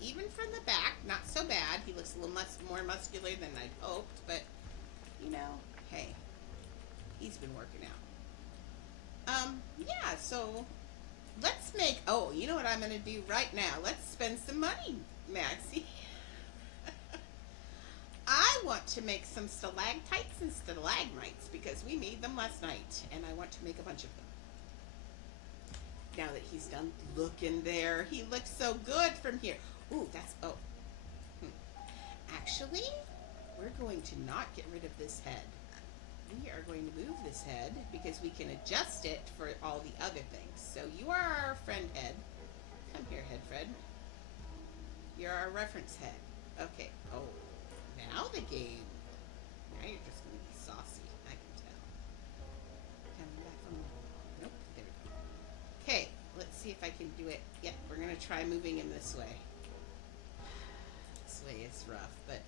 even from the back, not so bad. He looks a little more muscular than I'd hoped, but you know, hey, he's been working out. Yeah, so let's make, oh, you know what I'm gonna do right now? Let's spend some money, Maxie. I want to make some stalactites and stalagmites because we made them last night, and I want to make a bunch of them. Now that he's done looking there, he looks so good from here. Ooh, Actually, we're going to not get rid of this head. We are going to move this head because we can adjust it for all the other things. So you are our friend head. Come here, head Fred. You're our reference head. Okay. Oh, now the game. Now you're just going to be saucy. I can tell. Coming back from the... Nope. There we go. Okay. Let's see if I can do it. Yep. We're going to try moving him this way. This way is rough, but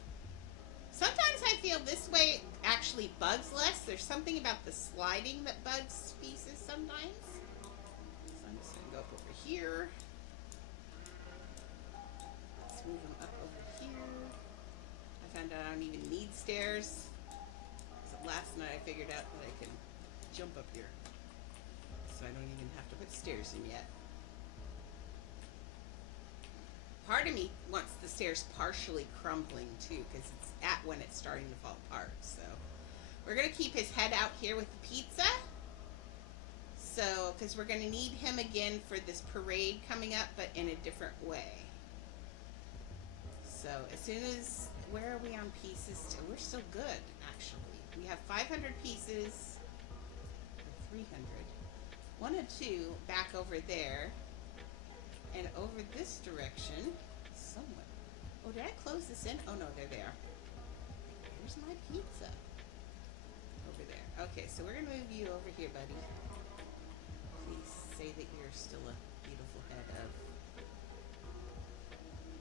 sometimes I feel this way actually bugs less. There's something about the sliding that bugs pieces sometimes. So I'm just gonna go up over here. Let's move them up over here. I found out I don't even need stairs. So last night I figured out that I can jump up here. So I don't even have to put stairs in yet. Part of me wants the stairs partially crumbling too, because it's at when it's starting to fall apart. So we're gonna keep his head out here with the pizza. So, because we're gonna need him again for this parade coming up, but in a different way. So as soon as, where are we on pieces? We're still good, actually. We have 500 pieces, or 300. 1 and 2 back over there. And over this direction, somewhere. Oh, did I close this in? Oh no, they're there. Where's my pizza? Over there. Okay, so we're gonna move you over here, buddy. Please say that you're still a beautiful head of.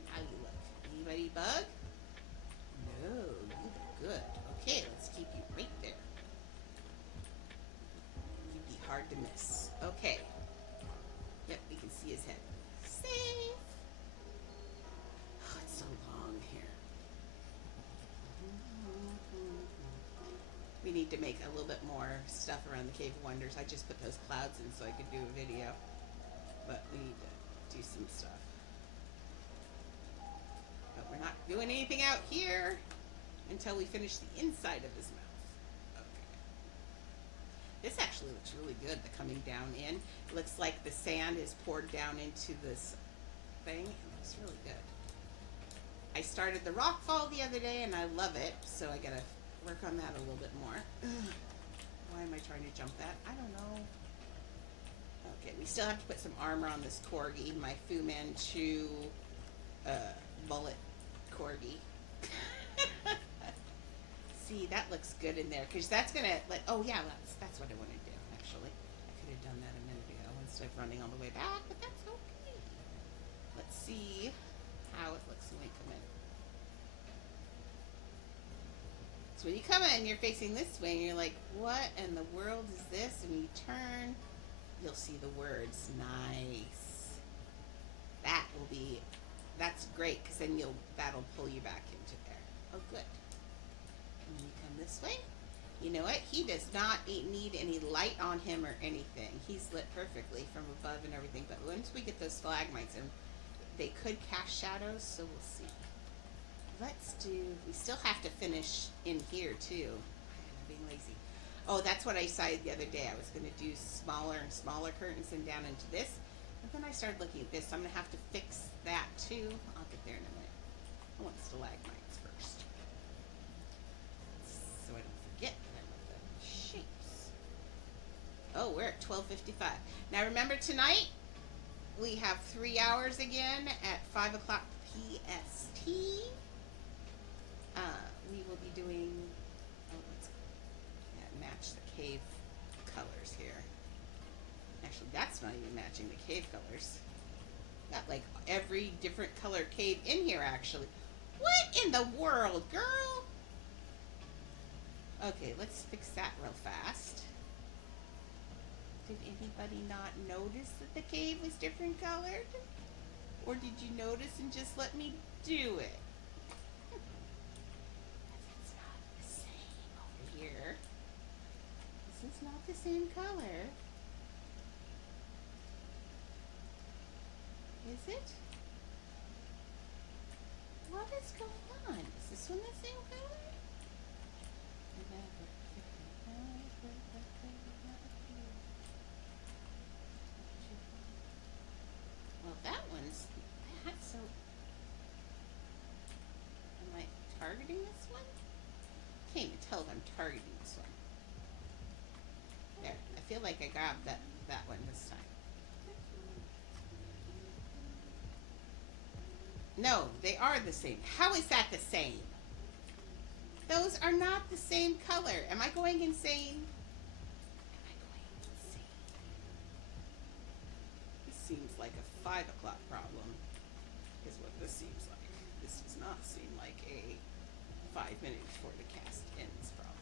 How you look? Anybody bug? No, you look good. Okay, let's keep you right there. You'd be hard to miss. Okay. Yep, we can see his head. Safe. Oh, it's so long here. We need to make a little bit more stuff around the Cave of Wonders. I just put those clouds in so I could do a video. But we need to do some stuff. But we're not doing anything out here until we finish the inside of his mouth. Okay. This actually looks really good, the coming down in. It looks like the sand is poured down into this thing. It looks really good. I started the rock fall the other day and I love it, so I gotta work on that a little bit more. Why am I trying to jump that? I don't know. Okay, we still have to put some armor on this corgi, my Fu Manchu bullet corgi. See, that looks good in there, because that's gonna, like, oh yeah, that's what I want to do, actually. I could have done that a minute ago instead of running all the way back, but that's okay. Let's see how it looks when we come in. So when you come in, you're facing this way, and you're like, what in the world is this? And when you turn, you'll see the words, nice. That will be, that's great, because then that'll pull you back into there. Oh, good. And when you come this way, you know what? He does not need any light on him or anything. He's lit perfectly from above and everything, but once we get those stalagmites in, they could cast shadows, so we'll see. Let's do, we still have to finish in here too. I'm being lazy. Oh, that's what I decided the other day. I was going to do smaller and smaller curtains and down into this. But then I started looking at this. So I'm going to have to fix that too. I'll get there in a minute. I want stalagmites first, so I don't forget that I love the shapes. Oh, we're at 12:55. Now remember, tonight we have 3 hours again at 5 o'clock PST. We will be doing, let's match the cave colors here. Actually, that's not even matching the cave colors. Got like every different color cave in here, actually. What in the world, girl? Okay, let's fix that real fast. Did anybody not notice that the cave was different colored? Or did you notice and just let me do it? It's not the same over here. This is not the same color. Is it? What is going on? Is this one the same color? Well, that one's so. Am I targeting this one? Can't even tell if I'm targeting this one. There, I feel like I grabbed that one this time. No, they are the same. How is that the same? Those are not the same color. Am I going insane? Am I going insane? This seems like a 5 o'clock problem, is what this seems like. This is not seem like a 5 minute before the cast ends problem.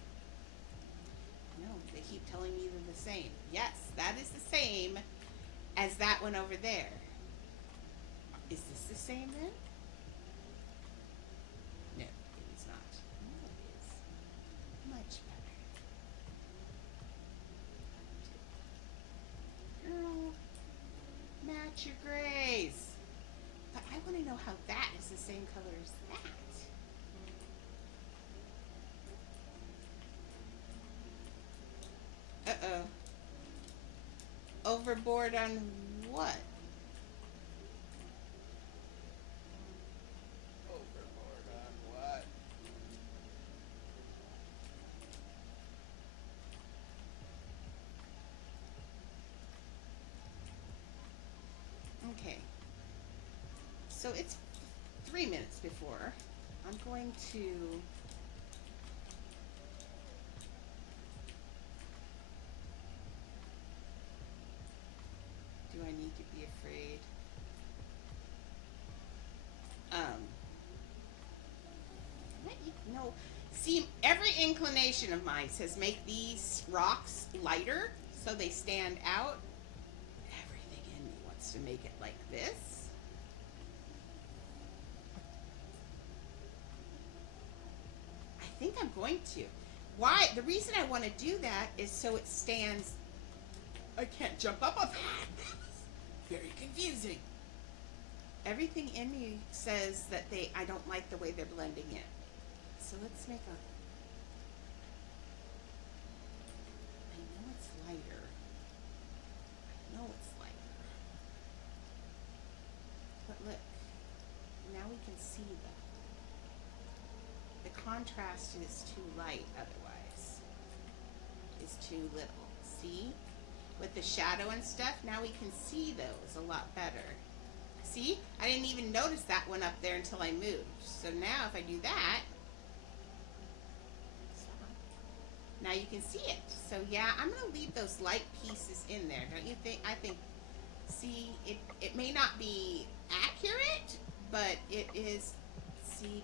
No, they keep telling me they're the same. Yes, that is the same as that one over there. Is this the same then? No, it is not. No, it is much better. Girl, match your grays. But I want to know how that is the same color as that. Uh-oh. Overboard on what? Overboard on what? Okay. So it's 3 minutes before. I'm going to do I need to be afraid? No. See, every inclination of mine says make these rocks lighter so they stand out. Everything in me wants to make it like this. I think I'm going to. Why? The reason I want to do that is so it stands. I can't jump up on that. Very confusing. Everything in me says that I don't like the way they're blending in. So let's make a. I know it's lighter. I know it's lighter. But look, now we can see the contrast is too light otherwise. Is too little. See? With the shadow and stuff, now we can see those a lot better. See? I didn't even notice that one up there until I moved. So now if I do that, now you can see it. So yeah, I'm going to leave those light pieces in there. Don't you think? I think, see, it may not be accurate, but it is, see,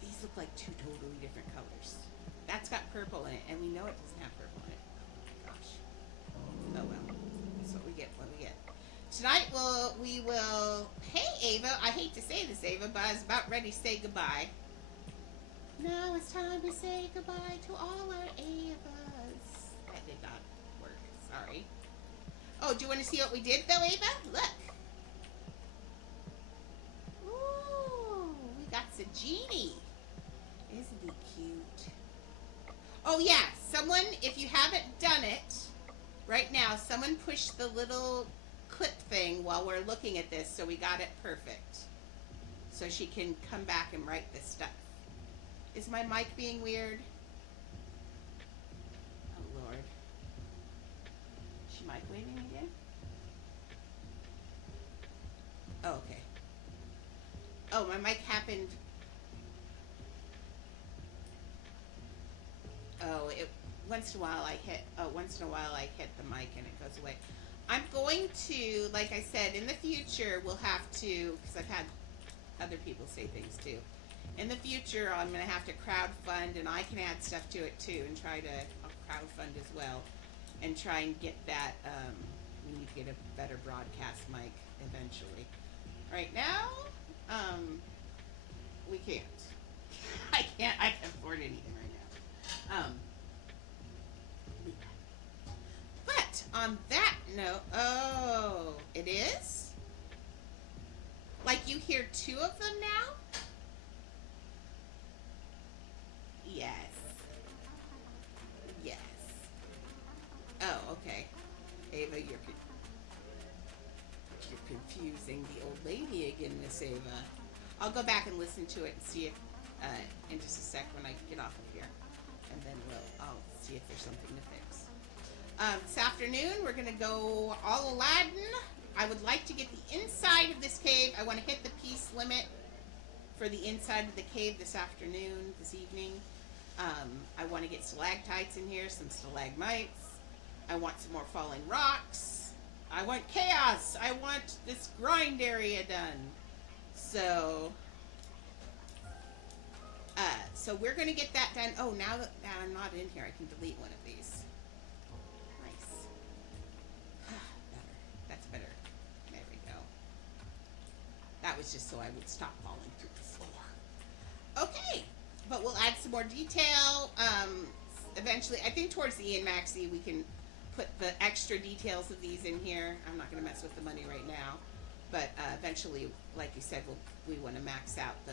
these look like two totally different colors. That's got purple in it, and we know it doesn't have purple in it. Oh my gosh. Oh well. That's what we get when we get. Tonight we will, hey Ava, I hate to say this, Ava, but I was about ready to say goodbye. Now it's time to say goodbye to all our Avas. That did not work. Sorry. Oh, do you want to see what we did though, Ava? Look. Ooh, we got the genie. Isn't he cute? Oh yeah, someone, if you haven't done it, right now, someone push the little clip thing while we're looking at this so we got it perfect. So she can come back and write this stuff. Is my mic being weird? Oh, Lord. Is she mic waving again? Oh, okay. Oh, my mic happened. Oh, once in a while I hit the mic and it goes away. I'm going to, like I said, in the future we'll have to, because I've had other people say things too. In the future, I'm going to have to crowdfund, and I can add stuff to it too, and I'll crowdfund as well, and try and get that, we need to get a better broadcast mic eventually. Right now, we can't. I can't afford anything right now. But on that note, oh, it is? Like you hear two of them now? Yes. Yes. Oh, okay. Ava, you're confusing the old lady again, Miss Ava. I'll go back and listen to it and see if, in just a sec when I get off of here. And then I'll see if there's something to fix. This afternoon, we're going to go all Aladdin. I would like to get the inside of this cave. I want to hit the piece limit for the inside of the cave this evening. I want to get stalactites in here, some stalagmites. I want some more falling rocks. I want chaos. I want this grind area done. So, So we're going to get that done. Oh, now that I'm not in here, I can delete one of these. Nice. Better. That's better. There we go. That was just so I would stop falling through the floor. Okay, but we'll add some more detail. Eventually, I think towards the end, Maxie, we can put the extra details of these in here. I'm not going to mess with the money right now, but eventually, like you said, we want to max out the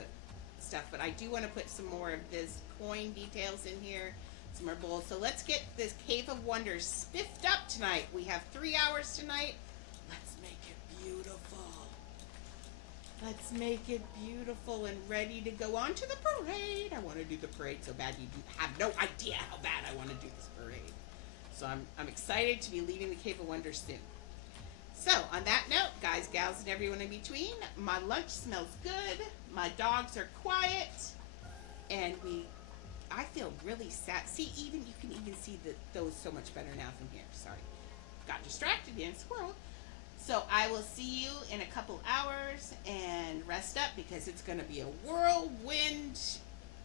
stuff. But I do want to put some more of this coin details in here, some more bowls. So let's get this Cave of Wonders spiffed up tonight. We have 3 hours tonight. Let's make it beautiful. Let's make it beautiful and ready to go on to the parade. I want to do the parade so bad you have no idea how bad I want to do this parade. So I'm excited to be leaving the Cave of Wonders soon. So on that note, guys, gals, and everyone in between, my lunch smells good. My dogs are quiet, and I feel really sad. See, you can even see those so much better now from here. Sorry, got distracted in squirrel. So I will see you in a couple hours, and rest up because it's going to be a whirlwind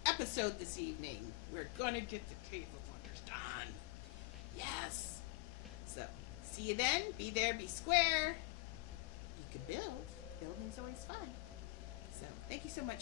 episode this evening. We're going to get the Cave of Wonders done. Yes. So see you then. Be there, be square. You can build. Building's always fun. So thank you so much.